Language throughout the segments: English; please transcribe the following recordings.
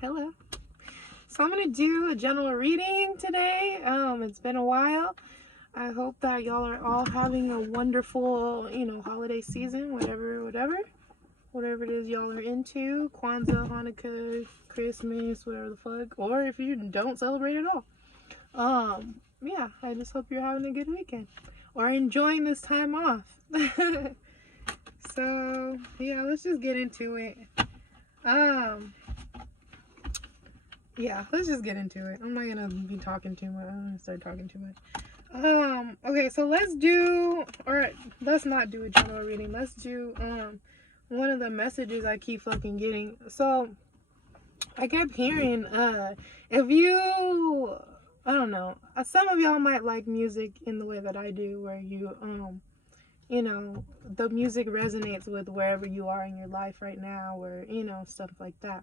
Hello. So I'm gonna do a general reading today. It's been a while. I hope that y'all are all having a wonderful, holiday season, whatever it is y'all are into. Kwanzaa, Hanukkah, Christmas, whatever the fuck, or if you don't celebrate at all. Yeah, I just hope you're having a good weekend or enjoying this time off. So yeah, let's just get into it. Yeah, let's just get into it. I'm not gonna be talking too much. I'm gonna start talking too much. Okay, so let's not do a general reading. Let's do, one of the messages I keep fucking getting. So, I kept hearing, if you, I don't know, some of y'all might like music in the way that I do, where the music resonates with wherever you are in your life right now, or, stuff like that.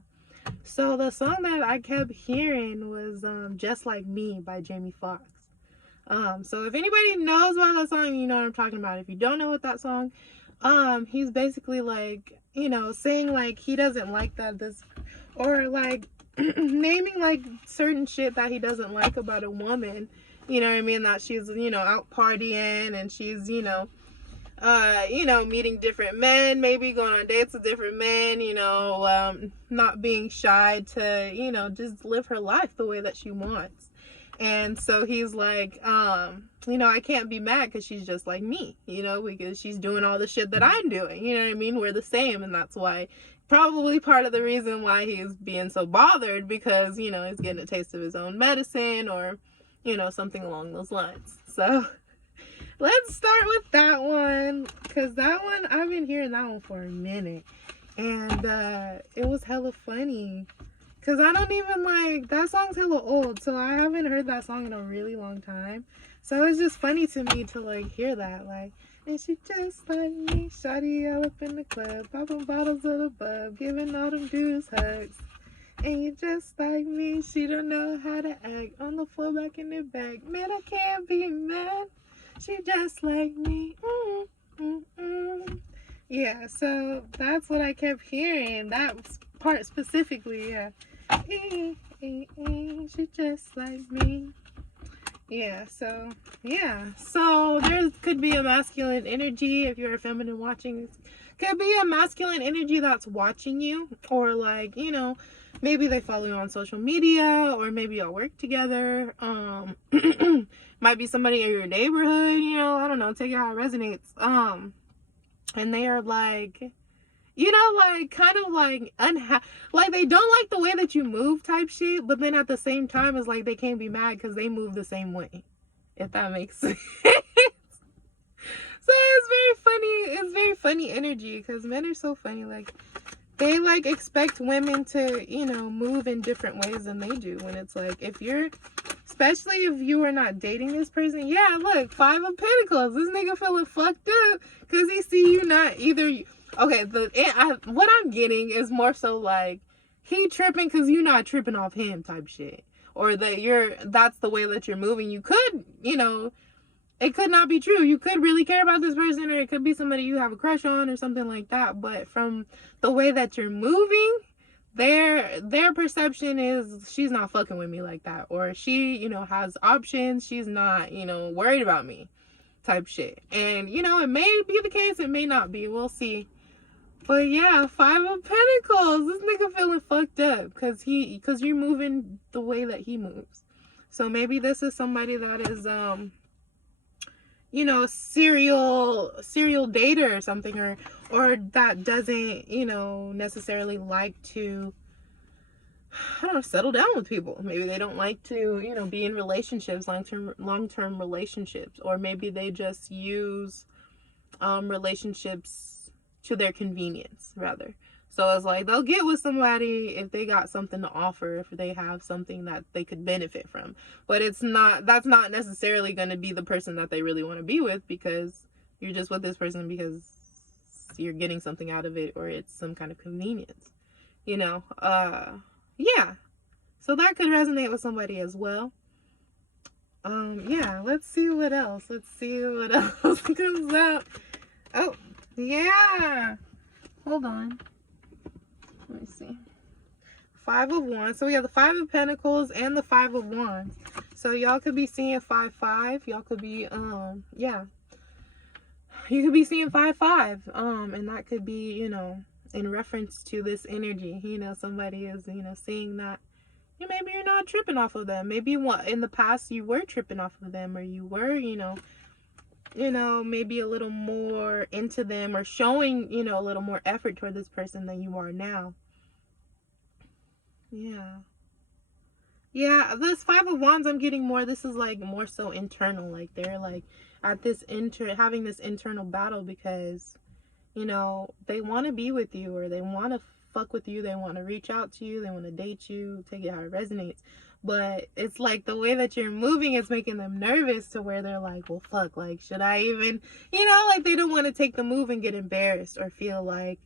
So the song that I kept hearing was Just Like Me by Jamie Foxx. So if anybody knows about that song, you know what I'm talking about. If you don't know what that song, he's basically like, saying like he doesn't like that this, or like naming like certain shit that he doesn't like about a woman. You know what I mean? That she's, out partying and she's, meeting different men, maybe going on dates with different men, not being shy to, just live her life the way that she wants. And so he's like, I can't be mad because she's just like me, because she's doing all the shit that I'm doing, you know what I mean? We're the same, and that's why, probably part of the reason why he's being so bothered, because, he's getting a taste of his own medicine, or, something along those lines. So let's start with that one, because that one, I've been hearing that one for a minute, and it was hella funny, because I don't even like, that song's hella old, so I haven't heard that song in a really long time, so it's just funny to me to like hear that, like, and she just like me, shawty all up in the club, popping bottles of the bub, giving all them dudes hugs. And you just like me, she don't know how to act, on the floor back in the back, man, I can't be mad. She just like me. Yeah, so that's what I kept hearing. That part specifically, yeah. She just like me. Yeah, so there could be a masculine energy if you're a feminine watching. Could be a masculine energy that's watching you, or like, maybe they follow you on social media, or maybe y'all work together. Might be somebody in your neighborhood, I don't know, take it how it resonates. And they are like, like kind of like like they don't like the way that you move type shit, but then at the same time it's like they can't be mad because they move the same way, if that makes sense. So it's very funny energy, because men are so funny. Like, they like expect women to, move in different ways than they do, when it's like, especially if you are not dating this person. Yeah, look, 5 of Pentacles, this nigga feeling fucked up because he see you not either. Okay, what I'm getting is more so like, he tripping because you not tripping off him type shit, or that's the way that you're moving. You could, it could not be true. You could really care about this person, or it could be somebody you have a crush on or something like that. But from the way that you're moving, their perception is, she's not fucking with me like that, or she, has options. She's not, worried about me type shit. And, it may be the case, it may not be. We'll see. But yeah, 5 of Pentacles. This nigga feeling fucked up because you're moving the way that he moves. So maybe this is somebody that is serial dater or something, or that doesn't, necessarily like to, I don't know, settle down with people. Maybe they don't like to, be in relationships, long-term relationships, or maybe they just use relationships to their convenience, rather. So it's like, they'll get with somebody if they got something to offer, if they have something that they could benefit from. But that's not necessarily going to be the person that they really want to be with, because you're just with this person because you're getting something out of it, or it's some kind of convenience, yeah. So that could resonate with somebody as well. Yeah, let's see what else comes out. Oh, yeah. Hold on. Let me see. Five of Wands. So we have the Five of Pentacles and the Five of Wands. So y'all could be seeing 5-5. Y'all could be, yeah. You could be seeing 5-5. And that could be, you know, in reference to this energy. You know, somebody is, you know, seeing that. Maybe you're not tripping off of them. Maybe in the past you were tripping off of them, or you were, you know, maybe a little more into them, or showing, you know, a little more effort toward this person than you are now. Yeah. Yeah, this Five of Wands, I'm getting more, this is like more so internal. Like they're like at this having this internal battle because, you know, they want to be with you, or they want to fuck with you, they want to reach out to you, they want to date you, take it how it resonates. But it's like the way that you're moving is making them nervous, to where they're like, well, fuck, like, should I even, you know, like they don't want to take the move and get embarrassed, or feel like,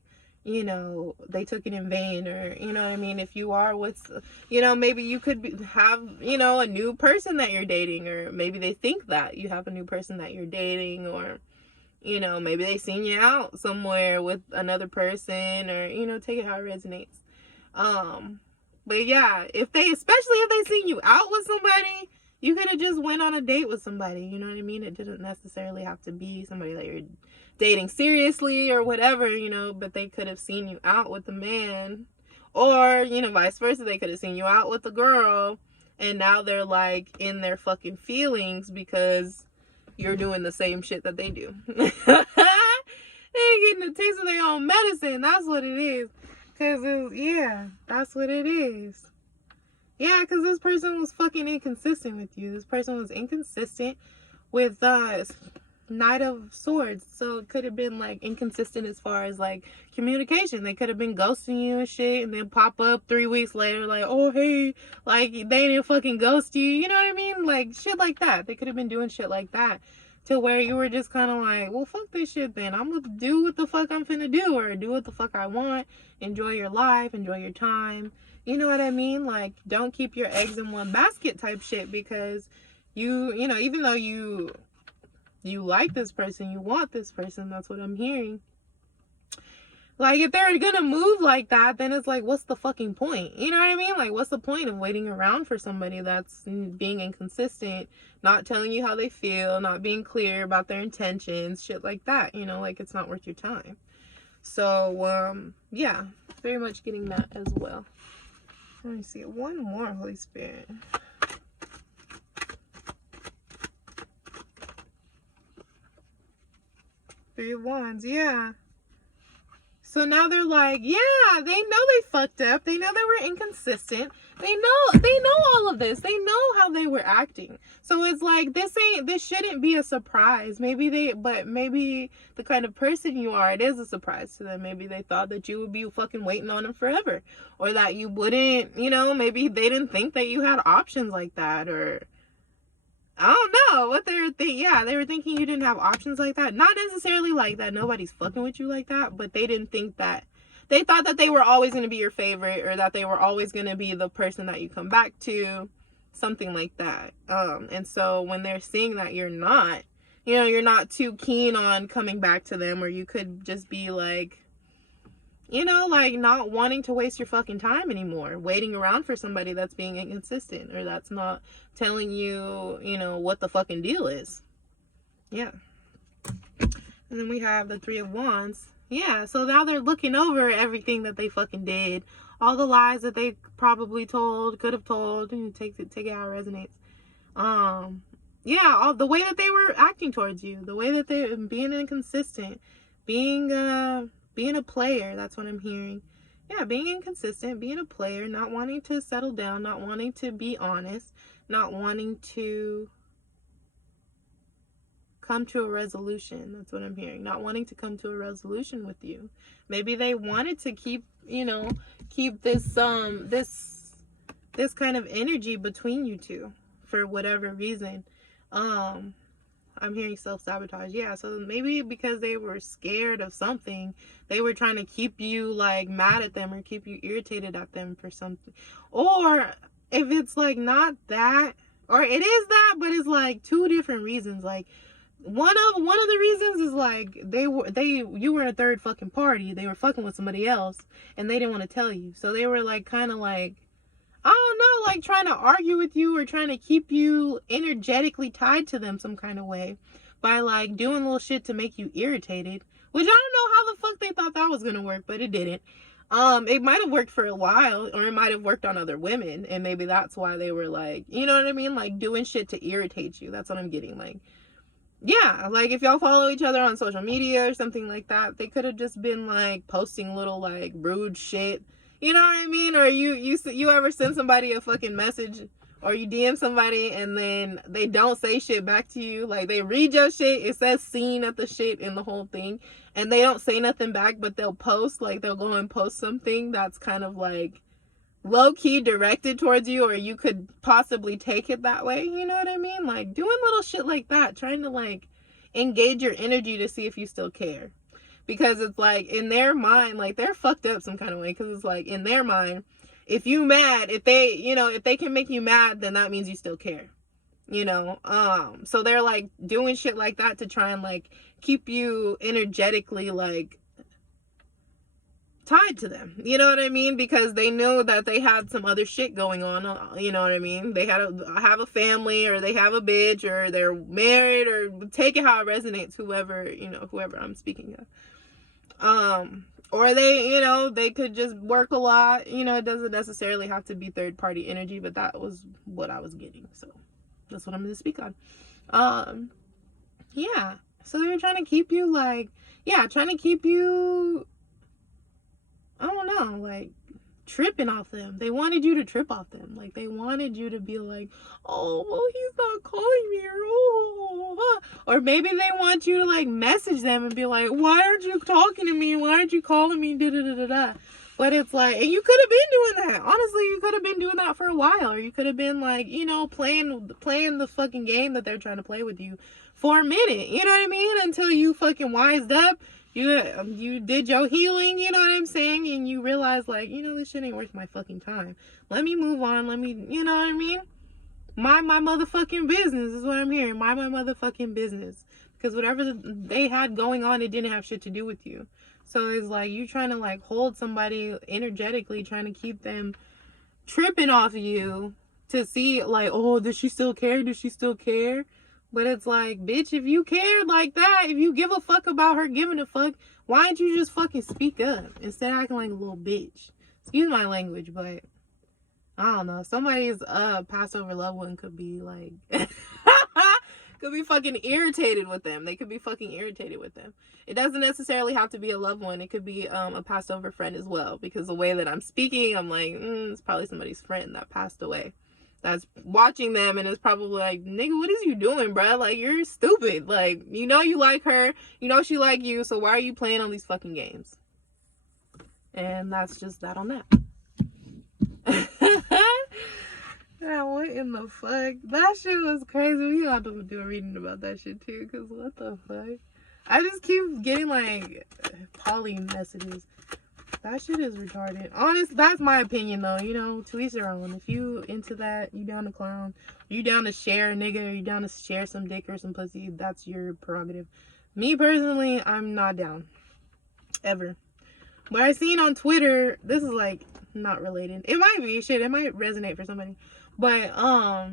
you know, they took it in vain, or, you know what I mean? If you are with, you know, maybe you could have, you know, a new person that you're dating, or maybe they think that you have a new person that you're dating, or, you know, maybe they seen you out somewhere with another person, or, you know, take it how it resonates. But yeah, especially if they seen you out with somebody, you could have just went on a date with somebody, you know what I mean? It didn't necessarily have to be somebody that you're dating seriously or whatever, you know, but they could have seen you out with a man, or, you know, vice versa. They could have seen you out with a girl, and now they're like in their fucking feelings because you're doing the same shit that they do. They're getting a taste of their own medicine. That's what it is. Because, yeah, that's what it is. Yeah, because this person was fucking inconsistent with you. This person was inconsistent with Knight of Swords. So it could have been like inconsistent as far as like communication. They could have been ghosting you and shit, and then pop up 3 weeks later like, oh hey, like they didn't fucking ghost you. You know what I mean? Like shit like that. They could have been doing shit like that, to where you were just kind of like, well, fuck this shit then. I'm gonna do what the fuck I'm finna do, or do what the fuck I want. Enjoy your life, enjoy your time. You know what I mean? Like, don't keep your eggs in one basket type shit, because you know, even though you like this person, you want this person, that's what I'm hearing. Like, if they're gonna move like that, then it's like, what's the fucking point? You know what I mean? Like, what's the point of waiting around for somebody that's being inconsistent, not telling you how they feel, not being clear about their intentions, shit like that, you know? Like, it's not worth your time. So, yeah, very much getting that as well. Let me see, one more, Holy Spirit. Three of Wands, yeah. So now they're like, yeah, they know they fucked up. They know they were inconsistent. They know all of this. They know how they were acting. So it's like, this shouldn't be a surprise. Maybe the kind of person you are, it is a surprise to them. Maybe they thought that you would be fucking waiting on them forever, or that you wouldn't, you know, maybe they didn't think that you had options like that, or I don't know what they were thinking. Yeah, they were thinking you didn't have options like that. Not necessarily like that nobody's fucking with you like that, but they didn't think that. They thought that they were always going to be your favorite, or that they were always going to be the person that you come back to, something like that. And so when they're seeing that you're not, you know, you're not too keen on coming back to them, or you could just be like, you know, like not wanting to waste your fucking time anymore, waiting around for somebody that's being inconsistent, or that's not telling you, you know, what the fucking deal is. Yeah. And then we have the Three of Wands. Yeah, so now they're looking over everything that they fucking did. All the lies that they probably told, could have told, and take it how it resonates. Yeah, all the way that they were acting towards you, the way that they're being inconsistent, being a player, that's what I'm hearing. Yeah, being inconsistent, being a player, not wanting to settle down, not wanting to be honest, not wanting to come to a resolution. That's what I'm hearing. Not wanting to come to a resolution with you. Maybe they wanted to keep, you know, keep this this kind of energy between you two for whatever reason. I'm hearing self-sabotage. Yeah, so maybe because they were scared of something, they were trying to keep you like mad at them, or keep you irritated at them for something. Or if it's like not that, or it is that, but it's like two different reasons. Like one of the reasons is like you were in a third fucking party. They were fucking with somebody else and they didn't want to tell you. So they were like kind of like, I don't know, like trying to argue with you or trying to keep you energetically tied to them some kind of way by like doing little shit to make you irritated. Which I don't know how the fuck they thought that was gonna work, but it didn't. It might have worked for a while, or it might have worked on other women, and maybe that's why they were like, you know what I mean? Like doing shit to irritate you. That's what I'm getting. Like, yeah, like if y'all follow each other on social media or something like that, they could have just been like posting little like rude shit. You know what I mean? Or you ever send somebody a fucking message or you DM somebody and then they don't say shit back to you? Like they read your shit, it says seen at the shit in the whole thing, and they don't say nothing back, but they'll post, like they'll go and post something that's kind of like low-key directed towards you, or you could possibly take it that way. You know what I mean? Like doing little shit like that, trying to like engage your energy to see if you still care, because it's like in their mind, like they're fucked up some kind of way, because it's like in their mind, if you mad, if they, you know, if they can make you mad, then that means you still care, you know. So they're like doing shit like that to try and like keep you energetically like tied to them, you know what I mean? Because they know that they had some other shit going on, you know what I mean? They have a family, or they have a bitch, or they're married, or take it how it resonates, whoever, you know, whoever I'm speaking of. Or they, you know, they could just work a lot, you know. It doesn't necessarily have to be third party energy, but that was what I was getting, so that's what I'm going to speak on. Yeah, so they're trying to keep you like, yeah, trying to keep you, I don't know, like tripping off them. They wanted you to trip off them. Like they wanted you to be like, oh, well, he's not calling me, or maybe they want you to like message them and be like, why aren't you talking to me? Why aren't you calling me? Da da da da da. But it's like, and you could have been doing that. Honestly, you could have been doing that for a while, or you could have been like, you know, playing the fucking game that they're trying to play with you for a minute. You know what I mean? Until you fucking wised up. You did your healing, you know what I'm saying, and you realize like, you know, this shit ain't worth my fucking time. Let me move on. Let me, you know what I mean? Mind my motherfucking business is what I'm hearing. Mind my motherfucking business, because whatever they had going on, it didn't have shit to do with you. So it's like you trying to like hold somebody energetically, trying to keep them tripping off of you to see like, oh, does she still care? Does she still care? But it's like, bitch, if you cared like that, if you give a fuck about her giving a fuck, why don't you just fucking speak up instead of acting like a little bitch? Excuse my language, but I don't know. Somebody's Passover loved one could be like, could be fucking irritated with them. They could be fucking irritated with them. It doesn't necessarily have to be a loved one. It could be a Passover friend as well, because the way that I'm speaking, I'm like, it's probably somebody's friend that passed away that's watching them, and it's probably like, nigga, what is you doing, bruh? Like, you're stupid. Like, you know you like her, you know she like you, so why are you playing on these fucking games? And that's just that on that. Yeah, what in the fuck? That shit was crazy. We have to do a reading about that shit too, because what the fuck? I just keep getting like poly messages. That shit is retarded. Honest, that's my opinion though. You know, to each their own. If you into that, you down to clown, you down to share a nigga, you down to share some dick or some pussy, that's your prerogative. Me personally, I'm not down. Ever. What I seen on Twitter, this is like not related. It might be shit, it might resonate for somebody. But oh,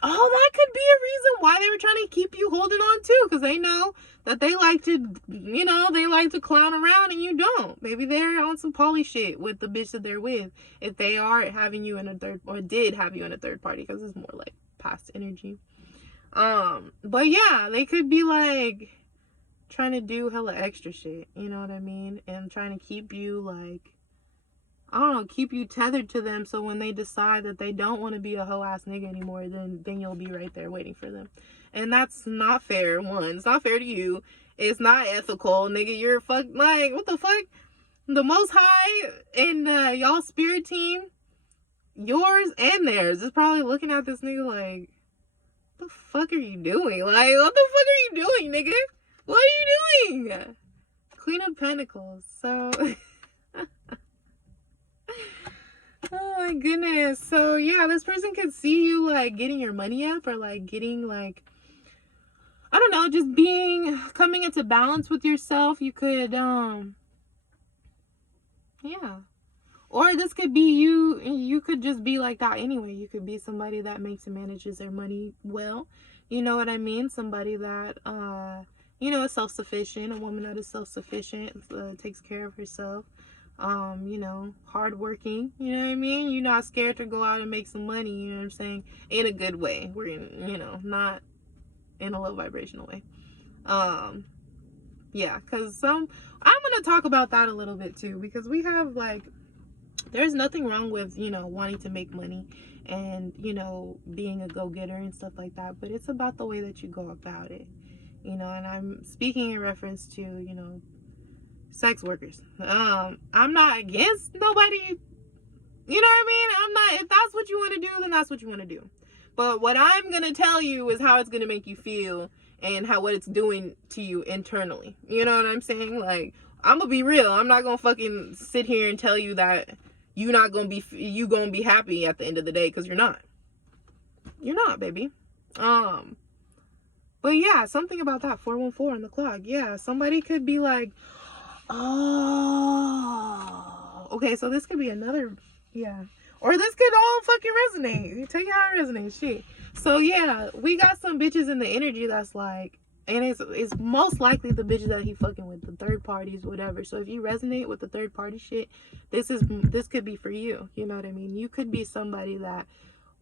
that could be a reason why they were trying to keep you holding on too, because they know that they like to, you know, they like to clown around and you don't. Maybe they're on some poly shit with the bitch that they're with, if they are having you in a third, or did have you in a third party, because it's more like past energy. But yeah, they could be like trying to do hella extra shit, you know what I mean, and trying to keep you like, I don't know, keep you tethered to them, so when they decide that they don't want to be a hoe ass nigga anymore, then you'll be right there waiting for them. And that's not fair. One, it's not fair to you. It's not ethical, nigga. You're like, what the fuck? The Most High and y'all spirit team, yours and theirs, is probably looking at this nigga like, what the fuck are you doing? Like, what the fuck are you doing, nigga? What are you doing? Queen of Pentacles. So oh my goodness. So yeah, this person could see you like getting your money up, or like getting like, I don't know, just coming into balance with yourself. You could, yeah. Or this could be you could just be like that anyway. You could be somebody that makes and manages their money well. You know what I mean? Somebody that, is self-sufficient, a woman that is self-sufficient, takes care of herself, hardworking, you know what I mean? You're not scared to go out and make some money, you know what I'm saying? In a good way. We're in, not in a low vibrational way. Yeah, because I'm going to talk about that a little bit too, because we have there's nothing wrong with, wanting to make money and, being a go-getter and stuff like that, but it's about the way that you go about it, and I'm speaking in reference to, sex workers. I'm not against nobody, you know what I mean? I'm not, if that's what you want to do, then that's what you want to do. But what I'm going to tell you is how it's going to make you feel and what it's doing to you internally. You know what I'm saying? I'm going to be real. I'm not going to fucking sit here and tell you that you going to be happy at the end of the day, because you're not. You're not, baby. But yeah, something about that 414 on the clock. Yeah, somebody could be like, oh, okay, so this could be another, yeah. Or this could all fucking resonate. You take it how it resonates, shit. So yeah, we got some bitches in the energy that's like, and it's most likely the bitches that he fucking with, the third parties, whatever. So if you resonate with the third party shit, this could be for you. You know what I mean? You could be somebody that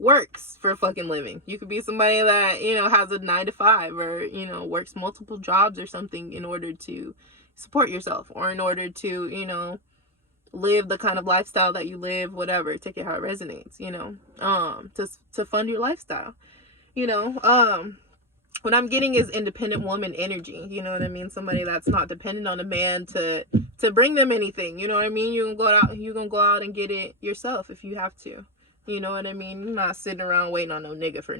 works for a fucking living. You could be somebody that, has a 9 to 5 or, works multiple jobs or something in order to support yourself, or in order to, live the kind of lifestyle that you live, whatever. Take it how it resonates, to fund your lifestyle, what I'm getting is independent woman energy. You know what I mean? Somebody that's not dependent on a man to bring them anything. You know what I mean? You're gonna go out and get it yourself if you have to. You know what I mean? You're not sitting around waiting on no nigga for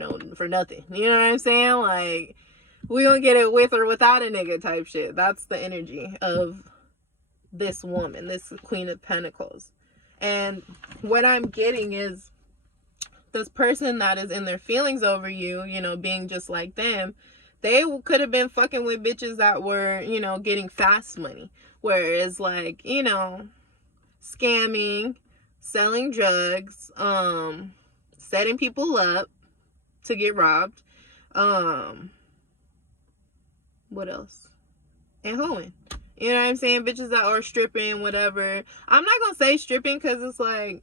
nothing. You know what I'm saying? We gonna get it with or without a nigga type shit. That's the energy of this woman, this Queen of Pentacles. And what I'm getting is this person that is in their feelings over you, being just like them, they could have been fucking with bitches that were, getting fast money. Whereas scamming, selling drugs, setting people up to get robbed, what else? And hoeing. You know what I'm saying? Bitches that are stripping, whatever. I'm not gonna say stripping because it's I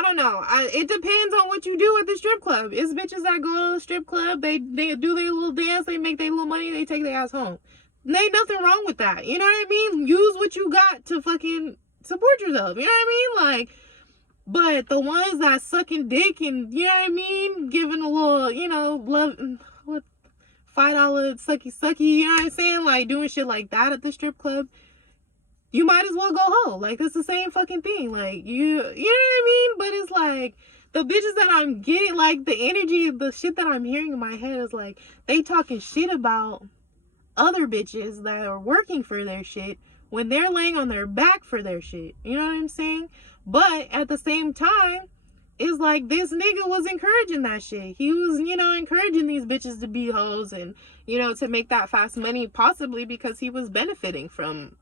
don't know. It depends on what you do at the strip club. It's bitches that go to the strip club, they do their little dance, they make their little money, they take their ass home. There ain't nothing wrong with that. You know what I mean? Use what you got to fucking support yourself. You know what I mean? But the ones that sucking dick and, you know what I mean, giving a little, love, what, $5 sucky, you know what I'm saying? Doing shit like that at the strip club, you might as well go home. It's the same fucking thing. You know what I mean? But it's the bitches that I'm getting, the energy, the shit that I'm hearing in my head is they talking shit about other bitches that are working for their shit when they're laying on their back for their shit. You know what I'm saying? But at the same time, it's this nigga was encouraging that shit. He was, encouraging these bitches to be hoes and, to make that fast money, possibly because he was benefiting from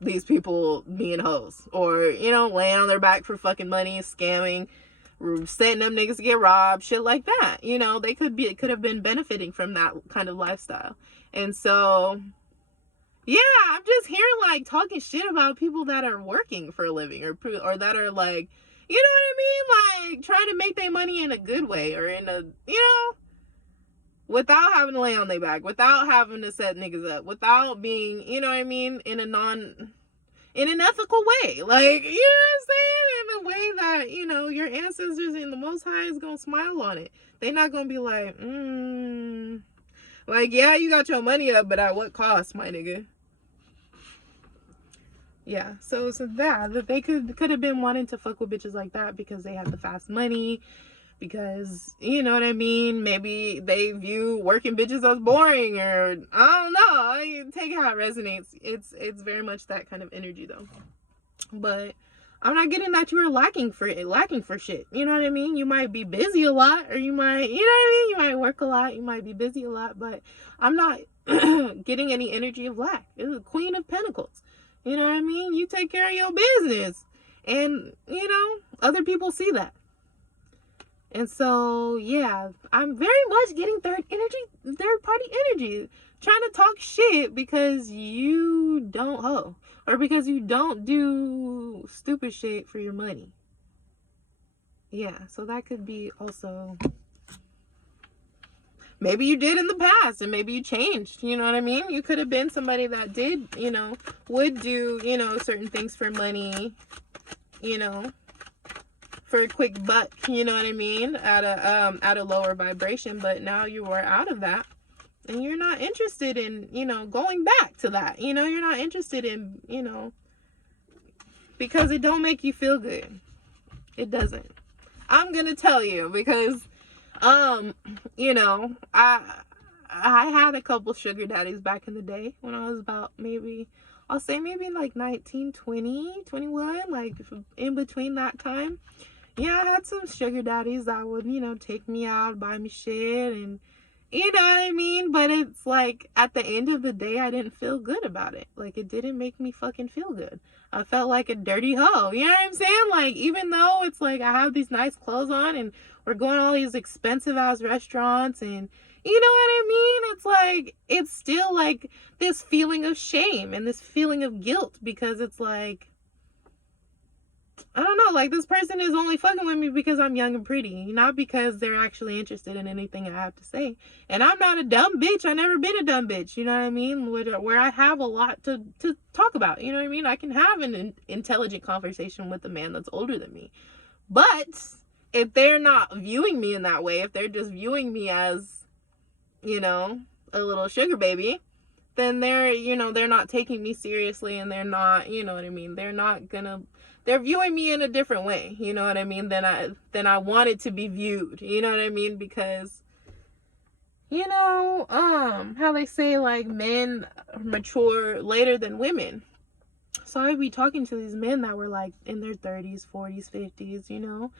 these people being hoes. Or, laying on their back for fucking money, scamming, setting up niggas to get robbed, shit like that. They could have been benefiting from that kind of lifestyle. And so, yeah, I'm just hearing talking shit about people that are working for a living or that are you know what I mean? Trying to make their money in a good way, or in a, without having to lay on their back, without having to set niggas up, without being, you know what I mean, in an ethical way. You know what I'm saying? In a way that, your ancestors in the Most High is going to smile on it. They're not going to be yeah, you got your money up, but at what cost, my nigga? Yeah, so that they could have been wanting to fuck with bitches like that because they have the fast money, because, you know what I mean, maybe they view working bitches as boring, or I don't know. Take it how it resonates. It's very much that kind of energy though. But I'm not getting that you are lacking for shit. You know what I mean? You might be busy a lot, or you might, you know what I mean? You might work a lot, you might be busy a lot, but I'm not getting any energy of lack. It's the Queen of Pentacles. You know what I mean? You take care of your business. And, you know, other people see that. And so, yeah, I'm very much getting third party energy. Trying to talk shit because you don't hoe. Or because you don't do stupid shit for your money. Yeah, so that could be also... Maybe you did in the past and maybe you changed. You know what I mean? You could have been somebody that did, you know, would do, you know, certain things for money, you know, for a quick buck, you know what I mean, at a lower vibration, but now you are out of that and you're not interested in, you know, going back to that. You know, you're not interested in, you know, because it don't make you feel good. It doesn't. I'm gonna tell you because you know, I had a couple sugar daddies back in the day when I was about I'll say maybe like 19, 20, 21, like in between that time. Yeah, I had some sugar daddies that would, you know, take me out, buy me shit, and you know what I mean? But it's like, at the end of the day, I didn't feel good about it. Like, it didn't make me fucking feel good. I felt like a dirty hoe. You know what I'm saying? Like, even though it's like, I have these nice clothes on, and we're going to all these expensive-ass restaurants, and you know what I mean? It's like, it's still like this feeling of shame, and this feeling of guilt, because it's like, I don't know, like, this person is only fucking with me because I'm young and pretty, not because they're actually interested in anything I have to say. And I'm not a dumb bitch. I've never been a dumb bitch, you know what I mean? Where I have a lot to talk about, you know what I mean? I can have an intelligent conversation with a man that's older than me. But if they're not viewing me in that way, if they're just viewing me as, you know, a little sugar baby, then they're, you know, they're not taking me seriously, and they're not, you know what I mean? They're viewing me in a different way, you know what I mean, than I wanted to be viewed, you know what I mean? Because, you know, how they say, like, men mature later than women. So I'd be talking to these men that were like in their 30s, 40s, 50s, you know,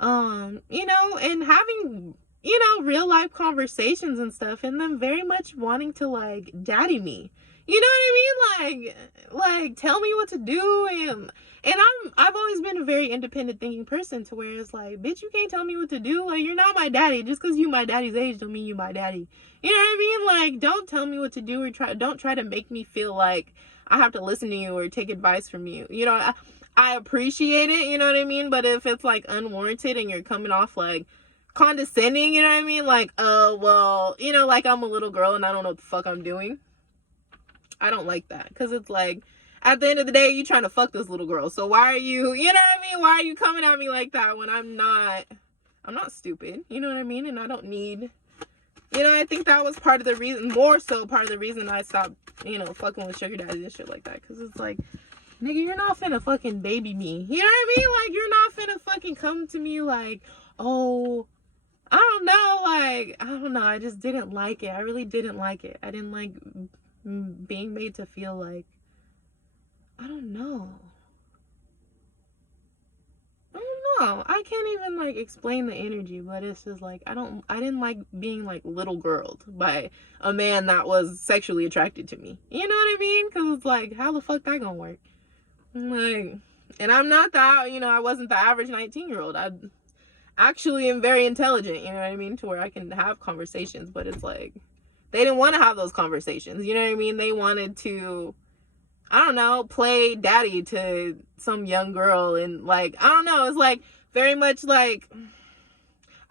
and having, you know, real life conversations and stuff, and them very much wanting to, like, daddy me. You know what I mean? Like tell me what to do, and I've always been a very independent thinking person, to where it's like, bitch, you can't tell me what to do. Like, you're not my daddy. Just because you my daddy's age don't mean you my daddy. You know what I mean? Like, don't tell me what to do, or don't try to make me feel like I have to listen to you or take advice from you. You know, I appreciate it, you know what I mean? But if it's like unwarranted and you're coming off like condescending, you know what I mean? Like, well, you know, like I'm a little girl and I don't know what the fuck I'm doing. I don't like that, because it's like, at the end of the day, you trying to fuck this little girl. So why are you, you know what I mean? Why are you coming at me like that when I'm not stupid, you know what I mean? And I don't need, you know, I think that was part of the reason, more so part of the reason I stopped, you know, fucking with sugar daddies and shit like that. Because it's like, nigga, you're not finna fucking baby me. You know what I mean? Like, you're not finna fucking come to me like, oh, I don't know, like, I don't know. I just didn't like it. I really didn't like it. I didn't like being made to feel like, I don't know. I can't even like explain the energy, but it's just like, I didn't like being like little girled by a man that was sexually attracted to me. You know what I mean? Because it's like, how the fuck that gonna work? Like, and I'm not that, you know, I wasn't the average 19-year-old. I actually am very intelligent, you know what I mean? To where I can have conversations, but it's like, they didn't want to have those conversations, you know what I mean? They wanted to, I don't know, play daddy to some young girl, and like, I don't know, it's like very much like,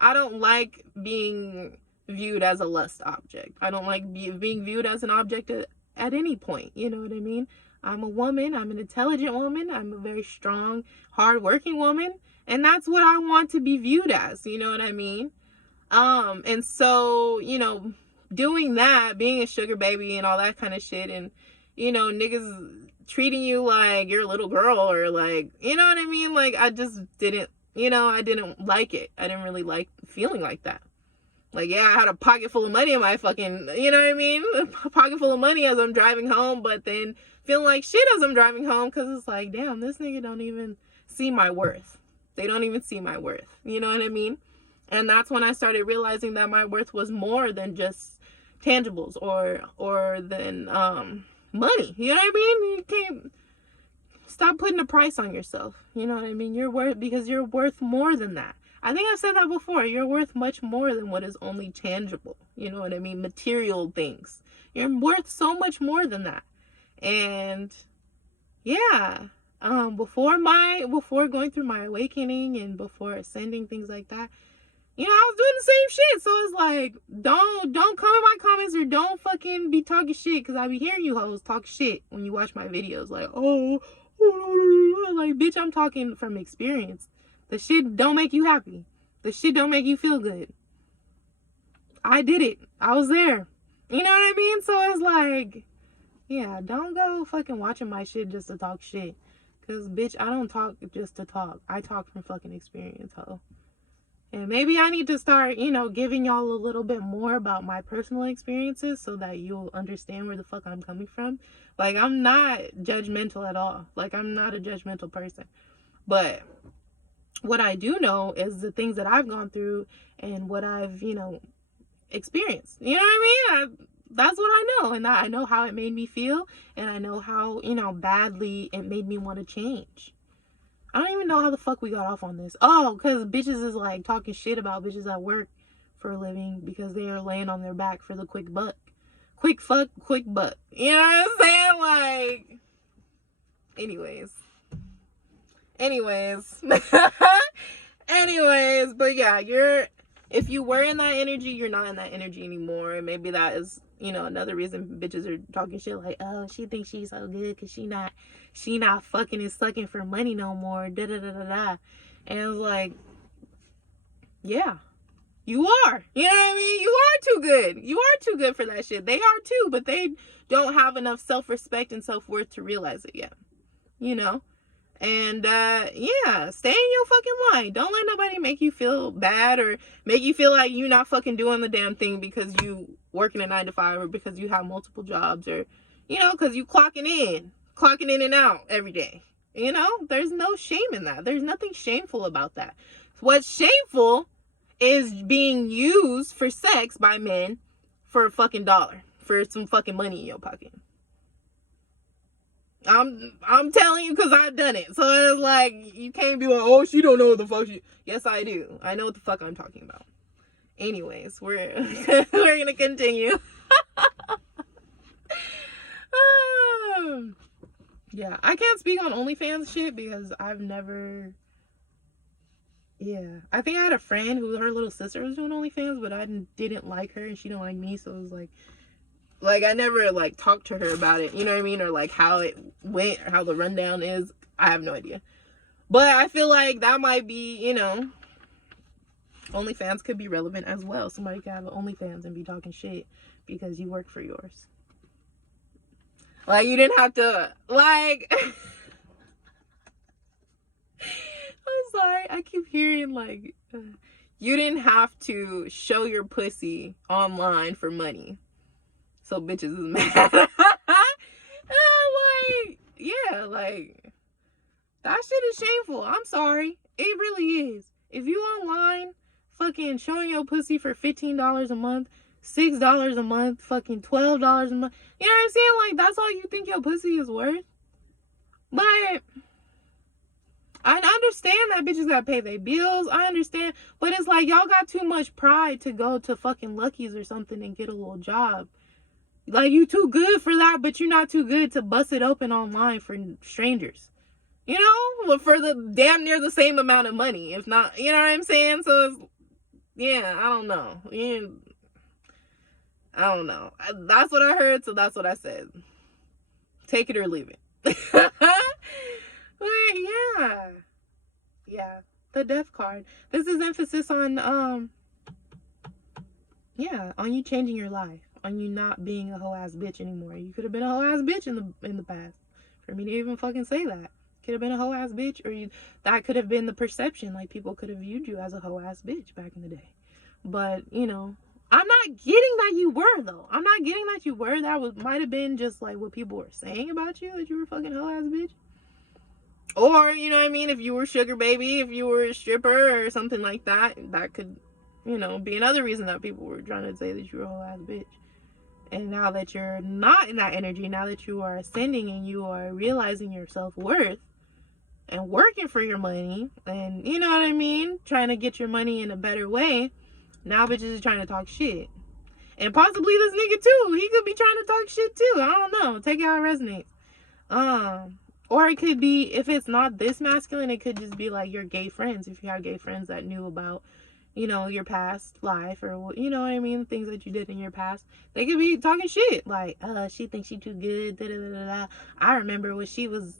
I don't like being viewed as a lust object. I don't like being viewed as an object at any point, you know what I mean? I'm a woman, I'm an intelligent woman, I'm a very strong, hardworking woman, and that's what I want to be viewed as, you know what I mean? And so, you know, doing that, being a sugar baby and all that kind of shit, and, you know, niggas treating you like you're a little girl, or like, you know what I mean? Like, I just didn't, you know, I didn't like it. I didn't really like feeling like that. Like, yeah, I had a pocket full of money in my fucking, you know what I mean? A pocket full of money as I'm driving home, but then feeling like shit as I'm driving home, because it's like, damn, this nigga don't even see my worth. They don't even see my worth. You know what I mean? And that's when I started realizing that my worth was more than just tangibles or than money. You know what I mean? You can't stop putting a price on yourself. You know what I mean? You're worth, because you're worth more than that. I think I've said that before. You're worth much more than what is only tangible. You know what I mean? Material things. You're worth so much more than that. And yeah, before going through my awakening and before ascending, things like that, you know, I was doing the same shit. So it's like, don't come in my comments or don't fucking be talking shit, because I be hearing you hoes talk shit when you watch my videos. Like, like, bitch, I'm talking from experience. The shit don't make you happy. The shit don't make you feel good. I did it. I was there. You know what I mean? So it's like, yeah, don't go fucking watching my shit just to talk shit. Because, bitch, I don't talk just to talk. I talk from fucking experience, ho. And maybe I need to start, you know, giving y'all a little bit more about my personal experiences so that you'll understand where the fuck I'm coming from. Like, I'm not judgmental at all. Like, I'm not a judgmental person. But what I do know is the things that I've gone through and what I've, you know, experienced. You know what I mean? That's what I know. And I know how it made me feel. And I know how, you know, badly it made me want to change. I don't even know how the fuck we got off on this. Oh, because bitches is like talking shit about bitches that work for a living because they are laying on their back for the quick buck. Quick fuck, quick buck. You know what I'm saying? Like, anyways. But yeah, if you were in that energy, you're not in that energy anymore. And maybe that is, you know, another reason bitches are talking shit like, oh, she thinks she's so good because she not fucking and sucking for money no more. Da da da da da. And it's like, yeah, you are. You know what I mean? You are too good. You are too good for that shit. They are too, but they don't have enough self-respect and self-worth to realize it yet. You know? And yeah, stay in your fucking line. Don't let nobody make you feel bad or make you feel like you're not fucking doing the damn thing because you working a 9-to-5 or because you have multiple jobs or, you know, because you clocking in and out every day. You know, there's no shame in that. There's nothing shameful about that. What's shameful is being used for sex by men for a fucking dollar, for some fucking money in your pocket. I'm telling you because I've done it. So it's like, you can't be like, oh, she don't know what the fuck she... Yes, I do. I know what the fuck I'm talking about. Anyways, we're gonna continue. Yeah, I can't speak on OnlyFans shit because I've never... Yeah, I think I had a friend who, her little sister was doing OnlyFans, but I didn't like her and she didn't like me, so it was like, I never, like, talked to her about it, you know what I mean? Or, like, how it went or how the rundown is. I have no idea. But I feel like that might be, you know, OnlyFans could be relevant as well. Somebody could have an OnlyFans and be talking shit because you work for yours. Like, you didn't have to, like... I'm sorry. I keep hearing, like, you didn't have to show your pussy online for money. So bitches is mad. Like, yeah, like, that shit is shameful. I'm sorry. It really is. If you online fucking showing your pussy for $15 a month, $6 a month, fucking $12 a month, you know what I'm saying? Like, that's all you think your pussy is worth? But I understand that bitches gotta pay their bills. I understand. But it's like, y'all got too much pride to go to fucking Lucky's or something and get a little job. Like, you too good for that, but you're not too good to bust it open online for strangers. You know? For the damn near the same amount of money. If not, you know what I'm saying? So, it's, yeah, I don't know. Yeah, I don't know. That's what I heard, so that's what I said. Take it or leave it. But, yeah. Yeah. The death card. This is emphasis on, yeah, on you changing your life. On you not being a hoe ass bitch anymore. You could have been a hoe ass bitch in the past. For me to even fucking say that. Could have been a hoe ass bitch, or that could have been the perception. Like, people could have viewed you as a hoe ass bitch back in the day. But, you know, I'm not getting that you were, though. I'm not getting that you were. That might have been just like what people were saying about you, that you were fucking hoe ass bitch. Or, you know what I mean, if you were sugar baby, if you were a stripper or something like that, that could, you know, be another reason that people were trying to say that you were a whole ass bitch. And now that you're not in that energy, now that you are ascending and you are realizing your self-worth and working for your money and, you know what I mean, trying to get your money in a better way, now bitches is trying to talk shit. And possibly this nigga too. He could be trying to talk shit too. I don't know. Take it how it resonates. Or it could be, if it's not this masculine, it could just be like your gay friends. If you have gay friends that knew about, you know, your past life, or, you know what I mean, things that you did in your past, they could be talking shit like, she thinks she too good, da da da da. I remember when she was,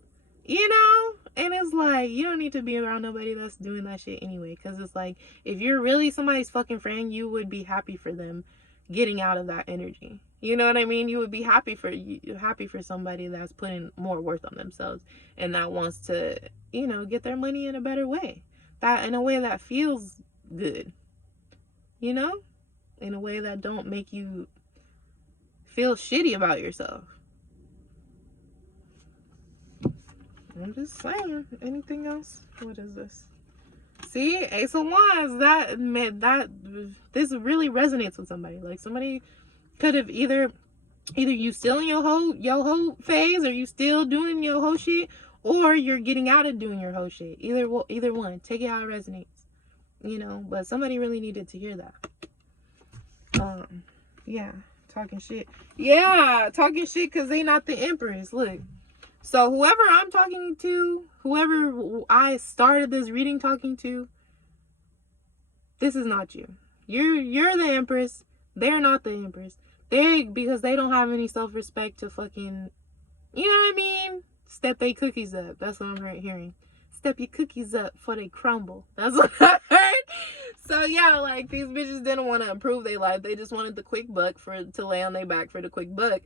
you know. And it's like, you don't need to be around nobody that's doing that shit anyway, because it's like, if you're really somebody's fucking friend, you would be happy for them getting out of that energy. You know what I mean? You would be happy for somebody that's putting more worth on themselves and that wants to, you know, get their money in a better way. That in a way that feels good. You know? In a way that don't make you feel shitty about yourself. I'm just saying. Anything else? What is this? See, Ace of Wands, this really resonates with somebody. Like, somebody could have either you still in your whole phase, or you still doing your whole shit, or you're getting out of doing your whole shit. Either one. Take it how it resonates. You know, but somebody really needed to hear that. Yeah, talking shit. Yeah, talking shit because they not the Empress. Look. So whoever I'm talking to, whoever I started this reading talking to, this is not you. You're the Empress. They're not the Empress. Because they don't have any self-respect to fucking, you know what I mean? Step their cookies up. That's what I'm right hearing. Step your cookies up before they crumble. That's what I heard. So yeah, like, these bitches didn't want to improve their life. They just wanted the quick buck to lay on their back for the quick buck.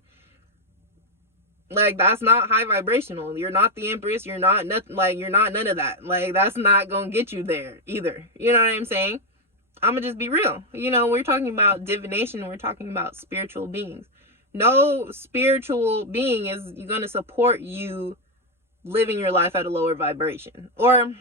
Like, that's not high vibrational. You're not the Empress. You're not nothing. Like, you're not none of that. Like, that's not gonna get you there either. You know what I'm saying? I'm gonna just be real. You know, we're talking about divination. We're talking about spiritual beings. No spiritual being is gonna support you living your life at a lower vibration, or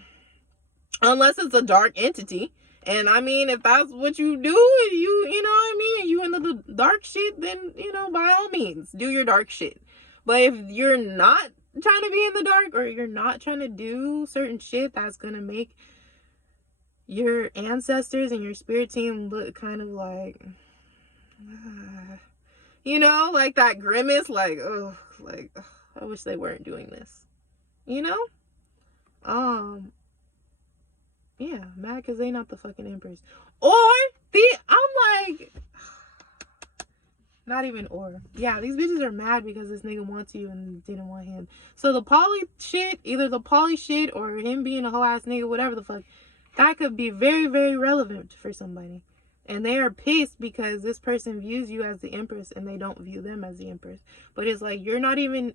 unless it's a dark entity. And I mean, if that's what you do, you know what I mean, you into the dark shit, then, you know, by all means, do your dark shit. But if you're not trying to be in the dark, or you're not trying to do certain shit that's gonna make your ancestors and your spirit team look kind of like, you know, like that grimace, like, oh, like, I wish they weren't doing this, you know? Yeah, mad because they not the fucking Empress. Or, I'm like, not even or. Yeah, these bitches are mad because this nigga wants you and didn't want him. So the poly shit, either the poly shit or him being a whole ass nigga, whatever the fuck, that could be very, very relevant for somebody. And they are pissed because this person views you as the Empress and they don't view them as the Empress. But it's like, you're not even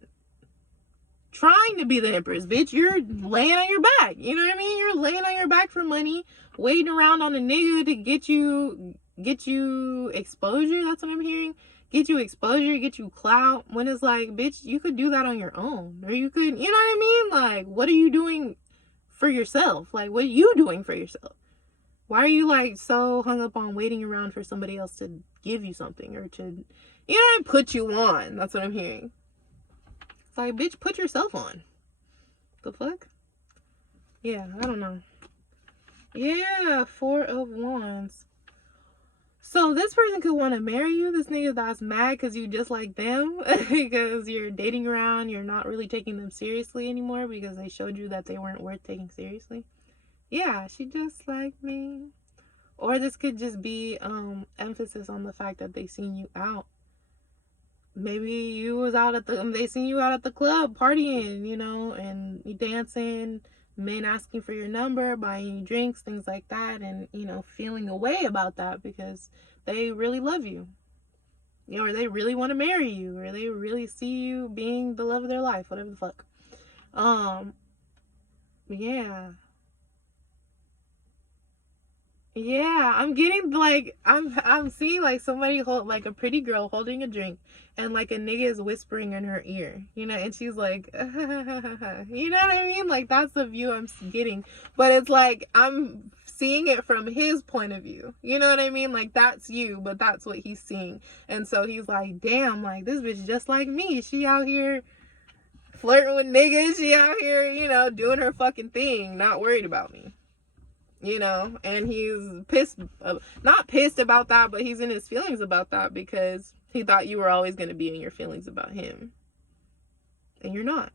trying to be the Empress, bitch. You're laying on your back. You know what I mean? You're laying on your back for money, waiting around on a nigga to get you exposure. That's what I'm hearing. Get you exposure, get you clout. When it's like, bitch, you could do that on your own. Or you could, you know what I mean? Like, what are you doing for yourself? Like, what are you doing for yourself? Why are you, like, so hung up on waiting around for somebody else to give you something, or to, you know, put you on? That's what I'm hearing. It's like, bitch, put yourself on. The fuck? Yeah, I don't know. Yeah, 4 of Wands. So this person could want to marry you. This nigga that's mad because you just like them. Because you're dating around. You're not really taking them seriously anymore because they showed you that they weren't worth taking seriously. Yeah, she just like me. Or this could just be emphasis on the fact that they seen you out. Maybe you was out at they seen you out at the club partying, you know, and you dancing, men asking for your number, buying you drinks, things like that, and, you know, feeling a way about that because they really love you. You know, or they really want to marry you, or they really see you being the love of their life, whatever the fuck. Yeah. Yeah, I'm getting like I'm seeing like somebody hold like a pretty girl holding a drink and like a nigga is whispering in her ear, you know, and she's like, you know what I mean? Like that's the view I'm getting, but it's like I'm seeing it from his point of view. You know what I mean? Like that's you, but that's what he's seeing, and so he's like, damn, like this bitch just like me. She out here flirting with niggas. She out here, you know, doing her fucking thing, not worried about me. You know, and he's pissed, not pissed about that, but he's in his feelings about that because he thought you were always going to be in your feelings about him, and you're not.